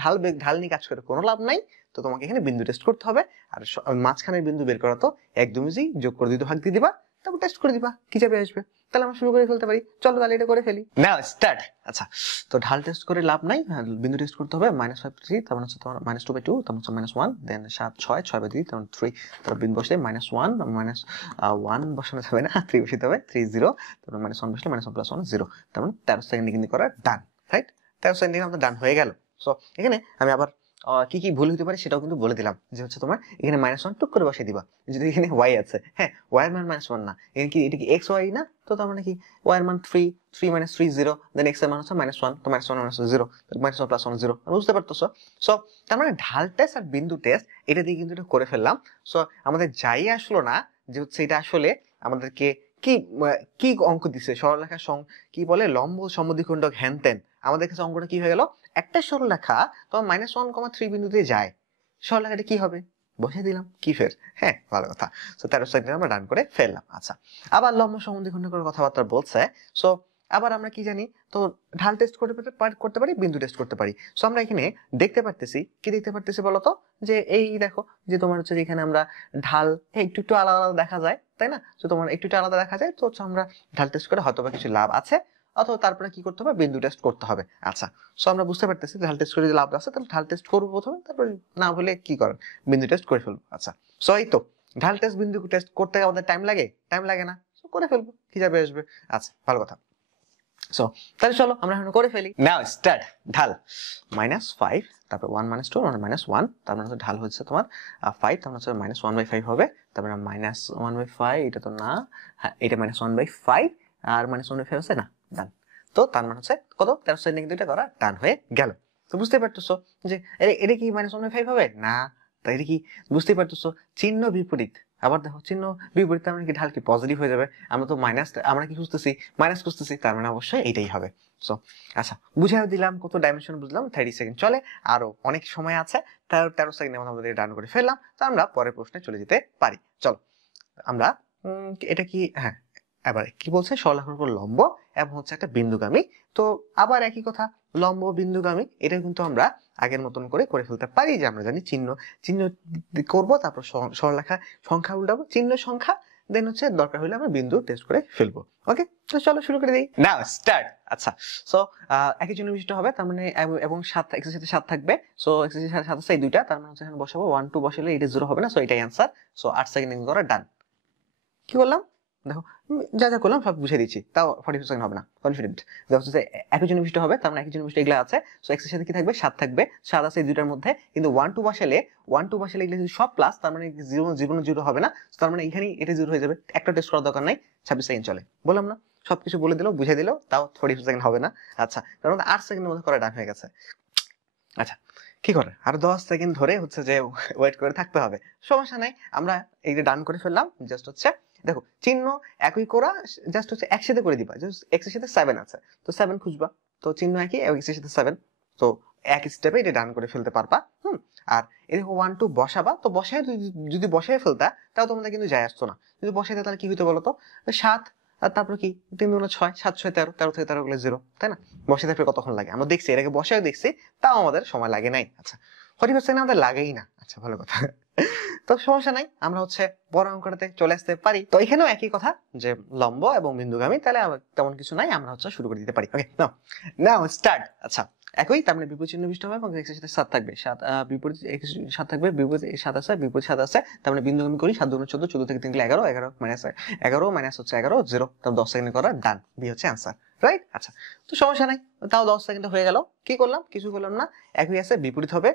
ঢাল নিয়ে কাজ করে কোনো লাভ নাই। তো তোমাকে এখানে বিন্দু টেস্ট করতে হবে, আর মাঝখানের বিন্দু বের করা তো একদমই ইজি, যোগ করে 2 ভাগ দিয়ে দিবা, তারপর টেস্ট করে দিবা কি যাবে আসবে। তাহলে আমরা শুরু করে ফেলতে পারি, চলো তাহলে এটা করে ফেলি, নাও স্টার্ট। আচ্ছা, তো ঢাল টেস্ট করে লাভ নাই, বিন্দু টেস্ট করতে হবে। -5 3, তারপর হচ্ছে তোমার -2/2, তারপর হচ্ছে -1, দেন 7 6 6/2, তারপর 3, তারপর বিন্দু বসলে -1 -1 বসানো যাবে না, 3 বসাতে হবে, 3 0, তারপর -1 বসলে -1 + 1 0, তারপর 13 সেকেন্ডে কিন্তু করা ডান, রাইট? 13 সেকেন্ডে আমাদের ডান হয়ে গেল। সো এখানে আমি আবার কি কি ভুল হতে পারে সেটাও কিন্তু বলে দিলাম, যে হচ্ছে তোমার এখানে -1 টুক করে বসিয়ে দিবা, যদি এখানে y আছে, হ্যাঁ y এর মান -1 না, এখানে কি এটা কি x y না, তো তার মানে কি y এর মান 3 3 - 3 0, দেন x এর মান হচ্ছে -1, তো -1 - 0, -1 + 1 0, বুঝতে পারতেছো? সো তার মানে ঢাল টেস্ট আর বিন্দু টেস্ট এটা দিয়ে কিন্তু এটা করে ফেললাম। সো আমাদের যাই আসলো না যে হচ্ছে এটা আসলে আমাদেরকে কি কি অঙ্ক দিছে, সরলরেখা কি বলে লম্ব সমদ্বিখণ্ডক হ্যান ত্যান, আমাদের কাছে অঙ্কটা কি হয়ে গেল, একটা সরলরেখা তোমার -1,3 বিন্দুতে যায়, সরলরেখাটা কি হবে বসিয়ে দিলাম, কি ফের, হ্যাঁ ভালো কথা। সো 13 সেকেন্ডে আমরা ডান করে ফেললাম। আচ্ছা, আবার লম্ব সমদ্বিখণ্ডকের কথাবার্তা বলছে। সো আবার আমরা কি জানি, তো ঢাল টেস্ট করতে পারি, বিন্দু টেস্ট করতে পারি। সো আমরা এখানে দেখতে পারতেছি, কি দেখতে পারতেছি বলতো, যে এই দেখো যে তোমার হচ্ছে এখানে আমরা ঢাল একটু একটু আলাদা আলাদা দেখা যায়, তাই না? তো তোমার একটু একটু আলাদা দেখা যায়, তো হচ্ছে আমরা ঢাল টেস্ট করে হয়তো বা কিছু লাভ আছে, অথবা তারপরে কি করতে হবে, বিন্দু টেস্ট করতে হবে। আচ্ছা, সো আমরা বুঝতে পারতেছি ঢাল টেস্ট করে যদি লাভ আছে তাহলে ঢাল টেস্ট করবো প্রথমে, তারপরে না হলে কি করেন বিন্দু টেস্ট করে ফেলবো। আচ্ছা, সো এই তো ঢাল টেস্ট বিন্দু টেস্ট করতে আমাদের টাইম লাগে, টাইম লাগে না, সো করে ফেলবো কি যাবে আসবে। আচ্ছা, ভালো কথা। সো তাহলে চলো আমরা এখন করে ফেলি, নাও স্টার্ট। ঢাল -5, তারপর 1 - 2 -1, তার মানে ঢাল হচ্ছে তোমার 5, তার মানে হচ্ছে -1/5 হবে, তারপরে -1/5, এটা তো না, হ্যাঁ এটা -1/5, আর -1/5 হচ্ছে না, ডান। তো তার মানে হচ্ছে কত, 13 সেকেন্ডে কিন্তু এটা করা ডান হয়ে গেল। তো বুঝতে পারতেছো যে এটা কি -1/5 হবে না, তাই এটা কি বুঝতেই পারতেছো, চিহ্ন বিপরীত। আবার দেখো চিহ্ন বিপরীত, তার মানে কি ঢাল কি পজিটিভ হয়ে যাবে, আমরা তো মাইনাস, আমরা কি খুঁজতেছি মাইনাস খুঁজতেছি, তার মানে অবশ্যই এইটাই হবে। সো আচ্ছা, বুঝাই দিলাম, কত ডাইমেনশন বুঝলাম, 30 সেকেন্ড চলে, আরো অনেক সময় আছে, 13 সেকেন্ডে আমাদের ডান করে ফেললাম। তো আমরা পরের প্রশ্নে চলে যেতে পারি, চলো আমরা এটা কি, হ্যাঁ এবার কি বলছে, সরলরেখার উপর লম্ব এবং হচ্ছে একটা বিন্দুগামী। তো আবার একই কথা, লম্ব বিন্দুগামী এটা কিন্তু আমরা আগের মতন করে ফেলতে পারি, যে আমরা জানি চিহ্ন চিহ্ন করব, তারপর সরলরেখা সংখ্যা উল্টাবো, চিহ্ন সংখ্যা, দেন হচ্ছে দরকার হলে আমরা বিন্দু টেস্ট করে ফেলবো। ওকে, তো চলো শুরু করে দিই, নাও স্টার্ট। আচ্ছা, সো একই চিহ্ন বিশিষ্ট হবে, তার মানে এবং 7 x এর সাথে 7 থাকবে, সো x এর সাথে 7 আছে এই দুইটা, তার মানে হচ্ছে এখানে বসাবো 1 2 বসালে এটা 0 হবে না, সো এটাই आंसर। সো 8 সেকেন্ড করা ডান। কি করলাম দেখো, যা যা করলাম সব বুঝিয়ে দিচ্ছি, তাও 45 সেকেন্ড হবে না, কনফিডেন্ট। হচ্ছে একই জন্য বিশিষ্ট হবে, তার মানে একই জন্য বিশিষ্ট এগুলো আছে। সো এক্স এর সাথে কি থাকবে, 7 থাকবে, 7 আছে এই দুইটার মধ্যে, কিন্তু 1 2 বসালে এগুলো যদি সব প্লাস, তার মানে জীবনে 0 হবে না, তার মানে এখানেই এটা 0 হয়ে যাবে, একটা টেস্ট করার দরকার নাই, 26 সেকেন্ড চলে, বললাম না সবকিছু বলে দিল, বুঝিয়ে দিল, তাও 45 সেকেন্ড হবে না। আচ্ছা, তার মধ্যে 8 সেকেন্ডের মধ্যে করা ডান হয়ে গেছে। আচ্ছা, কি করে আর 10 সেকেন্ড ধরে হচ্ছে যে ওয়েট করে থাকতে হবে, সমস্যা নাই, আমরা এই যে ডান করে ফেললাম। জাস্ট হচ্ছে দেখো চিহ্ন একই করা, জাস্ট হচ্ছে একসাথে করে দিবা, জাস্ট x এর সাথে 7 আছে, তো 7 খুঁজবা, তো চিহ্ন একই, x এর সাথে 7, তো এক স্টেপে এটা ডান করে ফেলতে পারবা। আর এরকম 1 2 বসাবা, তো বসায় যদি বসায় ফেলতা তাও তোমাদের কিন্তু যায় আসতো না, যদি বসাইতে তাহলে কি হইতো বলতো, 7 আর তারপর কি 3 দুগুণে 6, 7 6 13, 13 থেকে 13 গুলো 0, তাই না? বসাতে ফের কতক্ষণ লাগে আমরা দেখছি, এর আগে বসায় দেখছি, তাও আমাদের সময় লাগে নাই। আচ্ছা, 45 সেকেন্ড আমাদের লাগেই না, আচ্ছা ভালো কথা। তো সমস্যা নাই, আমরা হচ্ছে বড় অঙ্কটাতে চলে আসতে পারি। তো এখানেও একই কথা, যে লম্ব এবং বিন্দুগামী, তাহলে তেমন কিছু নাই, আমরা হচ্ছে শুরু করে দিতে পারি। ওকে, নাও নাও স্টার্ট। আচ্ছা, একই, তার মানে বিপরীত চিহ্ন বিশিষ্ট হবে এবং x এর সাথে 7 থাকবে, 7 বিপরীত x 7 থাকবে, বিপরীত 7 আছে, বিপরীত 7 আছে, তার মানে বিন্দুগামী করি, 7 2 14, 14 থেকে 3 গেলে 11, 11 মাইনাস 11 মাইনাস হচ্ছে 11 0, তার 10 সেকেন্ড করা ডান, বি হচ্ছে आंसर, রাইট? আচ্ছা, তো সমস্যা নাই, তাও 10 সেকেন্ডে হয়ে গেল। কি করলাম, কিছু করলাম না, একই আছে, বিপরীত হবে,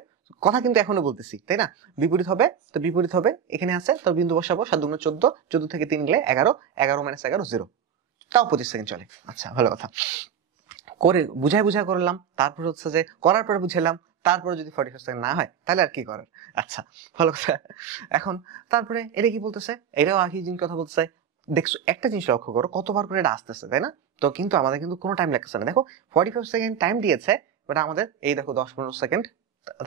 কথা কিন্তু এখনো বলতেছি, তাই না? বিপরীত হবে, তো বিপরীত হবে এখানে আছে, তো বিন্দু বসাবো, 7 2 14, 14 থেকে 3 গেলে 11, 11 মাইনাস 11 0, তাও 25 সেকেন্ড চলে। আচ্ছা, ভালো কথা, করে বুঝাই করলাম, তারপর হচ্ছে যে করার পরে বুঝাইলাম, তারপরে যদি 45 সেকেন্ড না হয় তাহলে আর কি করার। আচ্ছা, ভালো কথা। এখন তারপরে এটা কি বলতেছে, এটাও একই জিনিস কথা বলতেছে। দেখছো একটা জিনিস লক্ষ্য করো, কতবার করে এটা আসতেছে, তাই না? তো কিন্তু আমাদের কিন্তু কোনো টাইম লাগতেছে না, দেখো 45 সেকেন্ড টাইম দিয়েছে, বাট আমাদের এই দেখো 10-15 সেকেন্ড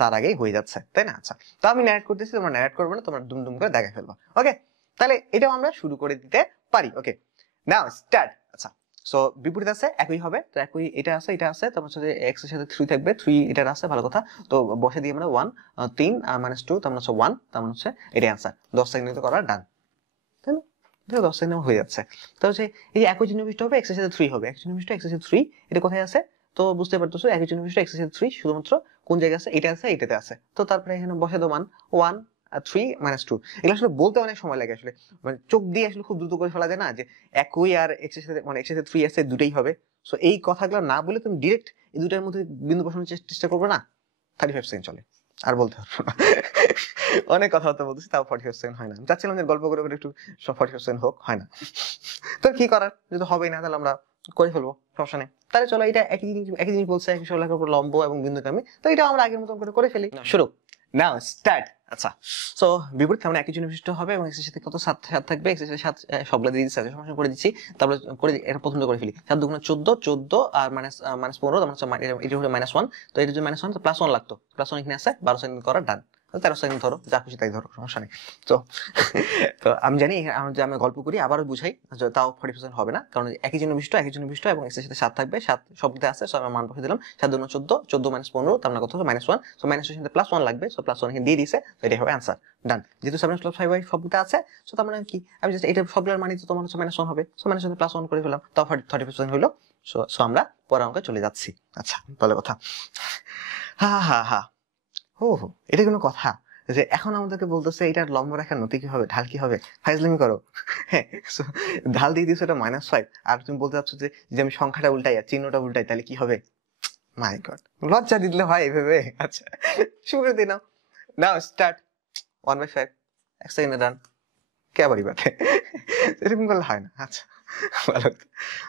তার আগেই হয়ে যাচ্ছে, তাই না? আচ্ছা, তো আমি ন্যারেট করতেছি, তোমরা ন্যারেট করবে না, তোমরা দুম করে দেখে ফেলবা। ওকে, তাহলে এটাও আমরা শুরু করে দিতে পারি। ওকে, নাও স্টার্ট। আচ্ছা, সো বিপরীত আছে একই হবে, তো একই এটা আছে তারপর হচ্ছে যে x এর সাথে 3 থাকবে, 3 এটার আছে, ভালো কথা। তো বসে দিয়ে আমরা 1 3 আর -2 তার মানে হচ্ছে 1, তার মানে হচ্ছে এটাই आंसर। 10 সেকেন্ডে করা ডান, তাই না? দেখো 10 সেকেন্ডে হয়ে যাচ্ছে। তো হচ্ছে এই যে একই জিনিসটা হবে x এর সাথে 3 হবে, একই জিনিসটা x এর সাথে 3, এটা কোথায় আছে? তো বুঝতে পারতেছো একই জিনিসটা x এর সাথে 3 শুধুমাত্র কোন জায়গায় আছে? এটা আছে, এটাতে আছে। তো তারপরে এখানে বসে দাও 1 1 আর 3 -2। এগুলো আসলে বলতে অনেক সময় লাগে আসলে, মানে চোখ দিয়ে আসলে খুব দ্রুত করে ফেলা যায় না যে একই আর x এর সাথে মানে x এর সাথে 3 আছে, দুটেই হবে। সো এই কথাগুলো না বলে তুমি ডাইরেক্ট এই দুটার মধ্যে বিন্দু বসানোর চেষ্টা করবে না, 35 সেকেন্ড চলে, আর বলতে পারবো না। অনেক কথাবার্তা বলতেছি, তাও 45 সেকেন্ড হয় না। আমি চাচ্ছিলাম যে গল্প করে করে একটু 45 সেকেন্ড হোক, হয় না। তো কি করার, যদি হবেই না তাহলে আমরা করে ফেলবো, সমস্যা নেই। তাহলে চলো, এটা একই জিনিস বলছে, একই সরলরেখার উপর লম্ব এবং বিন্দুগামী, তো এটা আমরা আগের মতন করে ফেলি। শুরু, নাও স্টার্ট। আচ্ছা, সো বিপরীত মানে একই জন্য বিশিষ্ট হবে এবং x এর সাথে কত 7 থাকবে, x এর সাথে 7 সবগুলো দিয়ে দিচ্ছি, সমাধান করে দিচ্ছি। তারপরে করে এটা প্রথমটা করে ফেলি। 7 দুগুণে 14, 14 আর -15, তার মানে এটা হলো -1, তো এটা যদি -1 তো +1 লাগতো, +1 এখানে আছে, 12 সেকেন্ড করা ডান। 13 সেকেন্ড ধরো, যা খুশি তাই ধরো, সমস্যা নেই। তো তো আমি জানি যে আমি গল্প করি, আবারও বুঝাই, তাও 40% হবে না, কারণ একই জন্য বিশিষ্ট এবং x এর সাথে 7 থাকবে, 7 শব্দতে আছে, সো আমি মান বসিয়ে দিলাম। 7 দুগুণে 14, 14 -15 তার মানে কত হবে? -1, সো -1 এর সাথে +1 লাগবে, সো +1 এখানে দিয়ে দিয়েছে, তো এটাই হবে आंसर, ডান। যেহেতু 7 + 5 শব্দটা আছে, সো তার মানে কি, আমি জাস্ট এটা সবগুলোর মানে তো তোমার হচ্ছে -1 হবে, সো -1 সাথে +1 করে ফেললাম, তাও 30% হলো। সো আমরা পরের অঙ্কে চলে যাচ্ছি। আচ্ছা, ভালো কথা। হা হা হা, হো হো, এটা কোনো কথা যে এখন আমাদেরকে বলতেছে এটার লম্ব রেখার নতি কি হবে, ঢাল কি হবে? ফাইজলামি করো। হ্যাঁ, so, ঢাল দিয়ে দিয়েছো এটা -5, আর তুমি বলতে চাচ্ছ যে আমি সংখ্যাটা উল্টাই আর চিহ্নটা উল্টাই, তাহলে কি হবে? মাই গড, লজ্জা দিলে হয় এভাবে? আচ্ছা, শুরু করে দিই, নাও নাও স্টার্ট। 1/5, 1 সেকেন্ডে ডান, কে আবার বাতে, এরকম করলে হয় না। আচ্ছা, ভালো।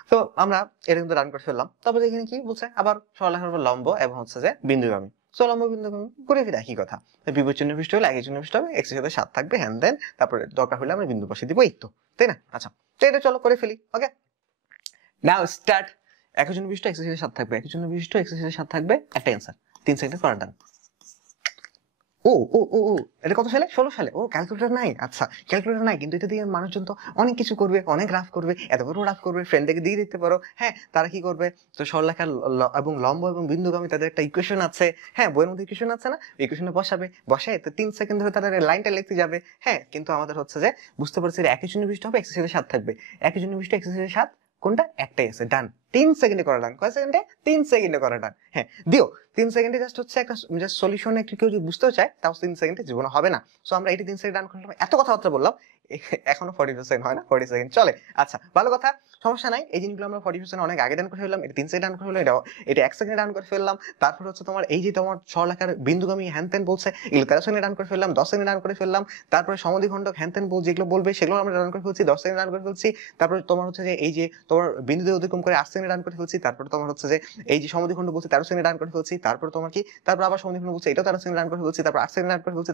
তো আমরা এটা কিন্তু রান করে ফেললাম। তারপরে এখানে কি বলছে, আবার সরলরেখার উপর লম্ব এবং হচ্ছে যে বিন্দুগামী, সো লম্ব বিন্দুগামী করে ফিরে একই কথা। বিপরীত চিহ্ন পৃষ্ঠ হলে একই চিহ্ন পৃষ্ঠ হবে, x এর সাথে 7 থাকবে, হ্যান দেন, তারপরে দরকার হলে আমরা বিন্দু বসিয়ে দিব, এই তো, তাই না? আচ্ছা, তো এটা চলো করে ফেলি। ওকে, নাও স্টার্ট। একই চিহ্ন পৃষ্ঠ, x এর সাথে 7 থাকবে, একই চিহ্ন পৃষ্ঠ, x এর সাথে 7 থাকবে, একটা অ্যান্সার। 3 সেকেন্ডে করা ডান। ও ও ও ও, এটা কত সালে? 16 সালে। ও, ক্যালকুলেটর নাই? আচ্ছা, ক্যালকুলেটর নাই, কিন্তু এটা দিয়ে মানুষজন তো অনেক কিছু করবে, অনেক গ্রাফ করবে, এত বড় গ্রাফ করবে, ফ্রেন্ডদেরকে দিয়ে দিতে পারো। হ্যাঁ, তারা কি করবে, তো সরলরেখার এবং লম্ব এবং বিন্দুগামী তাদের একটা ইকুয়েশন আছে। হ্যাঁ, বইয়ের মধ্যে ইকুয়েশন আছে না, ইকুয়েশনে বসে তো 3 সেকেন্ড ধরে তারা লাইনটা লিখতে যাবে। হ্যাঁ, কিন্তু আমাদের হচ্ছে যে বুঝতে পারছি যে একই চিহ্ন বিশিষ্ট হবে, x এর সাথে 7 থাকবে, একই চিহ্ন বিশিষ্ট, x এর সাথে 7, কোনটা? একটাই আছে, ডান। 3 সেকেন্ডে করা ডান। কয় সেকেন্ডে? 3 সেকেন্ডে করা ডান। হ্যাঁ, দিও 3 সেকেন্ডে জাস্ট হচ্ছে একটা জাস্ট সলিউশনে একটু কেউ যদি বুঝতেও চায়, তাও 3 সেকেন্ডে জীবনে হবে না। সো আমরা এটা 3 সেকেন্ড ডান করলাম, এত কথাবার্তা বললাম, এখনো 40% হয় না, 40 সেকেন্ড চলে। আচ্ছা, ভালো কথা, সমস্যা নাই। এই জিনিসগুলো আমরা 40% অনেক আগে ডান করে ফেললাম, এটা 3 সেকেন্ড ডান করে ফেললাম, এটা 1 সেকেন্ড ডান করে ফেললাম। তারপর হচ্ছে তোমার এই যে তোমার সরলরেখার বিন্দুগামী হ্যান ত্যান বলছে, এগুলো 13 সেকেন্ড ডান করে ফেললাম, 10 সেকেন্ড ডান করে ফেললাম। তারপরে সমদ্বিখণ্ডক হ্যান ত্যান যেগুলো বলবে সেগুলো আমরা ডান করে ফেলছি, 10 সেকেন্ড ডান করে ফেলছি। তারপরে তোমার হচ্ছে যে এই যে তোমার বিন্দু দিয়ে অতিক্রম করে 8 সেকেন্ড ডান করে ফেলছি। তারপরে তোমার হচ্ছে যে এই যে সমদ্বিখণ্ড বলছে 13 সেকেন্ড ডান করে ফেলছি। তারপর তোমার কি, তারপর আবার সমদ্বিখণ্ড বলছে এটাও 13 সেকেন্ড ডান করে ফেলছি। তারপর 8 সেকেন্ড ডান করে ফেলছি।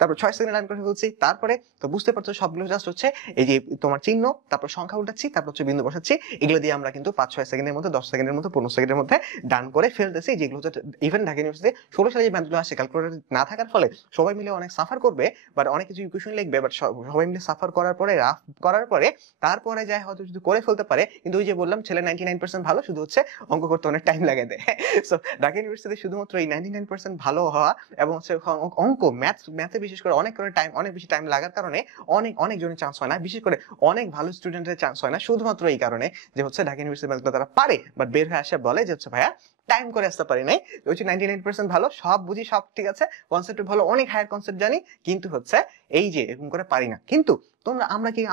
তারপর 6 সেকেন্ড ডান করে ফেলছি। তারপরে তো বুঝতে পারছো সবগুলো জাস্ট হচ্ছে এই যে তোমার চিহ্ন, তারপর সংখ্যা উল্টাচ্ছি, তারপর হচ্ছে বিন্দু বসাচ্ছি। এগুলো দিয়ে আমরা কিন্তু 5-6 সেকেন্ডের মধ্যে, 10 সেকেন্ডের মধ্যে, 15 সেকেন্ডের মধ্যে ডান করে ফেলতেছি। যেগুলো হচ্ছে ইভেন ঢাকা ইউনিভার্সিটি 16 সালে যে ম্যাথগুলো আসে ক্যালকুলেটর না থাকার ফলে সবাই মিলে অনেক সাফার করবে, বাট অনেক কিছু ইকুয়েশন লিখবে, বাট সবাই মিলে সাফার করার পরে, রাফ করার পরে, তারপরে যায় হয়তো যদি করে ফেলতে পারে। কিন্তু ওই যে বললাম, ছেলে 99% ভালো, শুধু হচ্ছে অঙ্ক করতে অনেক টাইম লাগে দেয়। সো ঢাকা ইউনিভার্সিটিতে শুধুমাত্র এই 99% ভালো হওয়া এবং হচ্ছে অঙ্ক, ম্যাথে বিশেষ করে অনেক বেশি টাইম লাগার কারণে অনেক জনের চান্স হয় না, বিশেষ করে অনেক ভালো স্টুডেন্টের চান্স হয় না, শুধুমাত্র এই কারণে যে হচ্ছে ঢাকা ইউনিভার্সিটি ম্যাথগুলো তারা পারে, বাট বের হয়ে আসে বলে যে হচ্ছে ভাইয়া টাইম করে আসতে পারি নাই। হচ্ছে 99% ভালো, সব বুঝি, সব ঠিক আছে, কনসেপ্ট ভালো, অনেক হায়ার কনসেপ্ট জানি, কিন্তু হচ্ছে এই যে এরকম করে পারি না। কিন্তু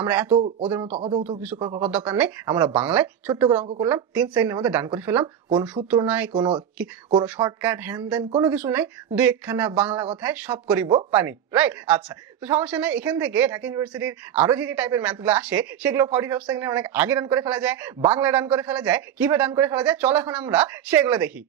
আমরা এত ওদের মতো অত কিছু করার দরকার নেই। আমরা বাংলায় ছোট্ট করে অঙ্ক করলাম, 3 সেকেন্ডের মধ্যে ডান করে ফেললাম। কোনো সূত্র নাই, কোনো শর্টকাট হ্যান দেন, কোনো কিছু নাই, দুই একখানা বাংলা কথায় সব করিব পানি, রাইট? আচ্ছা, তো সমস্যা নাই। এখান থেকে ঢাকা ইউনিভার্সিটির আরো যে টাইপের ম্যাথগুলো আসে সেগুলো 45 সেকেন্ডে অনেক আগে রান করে ফেলা যায়, বাংলায় রান করে ফেলা যায়। কিভাবে রান করে ফেলা যায় চলো এখন আমরা সেগুলো দেখি।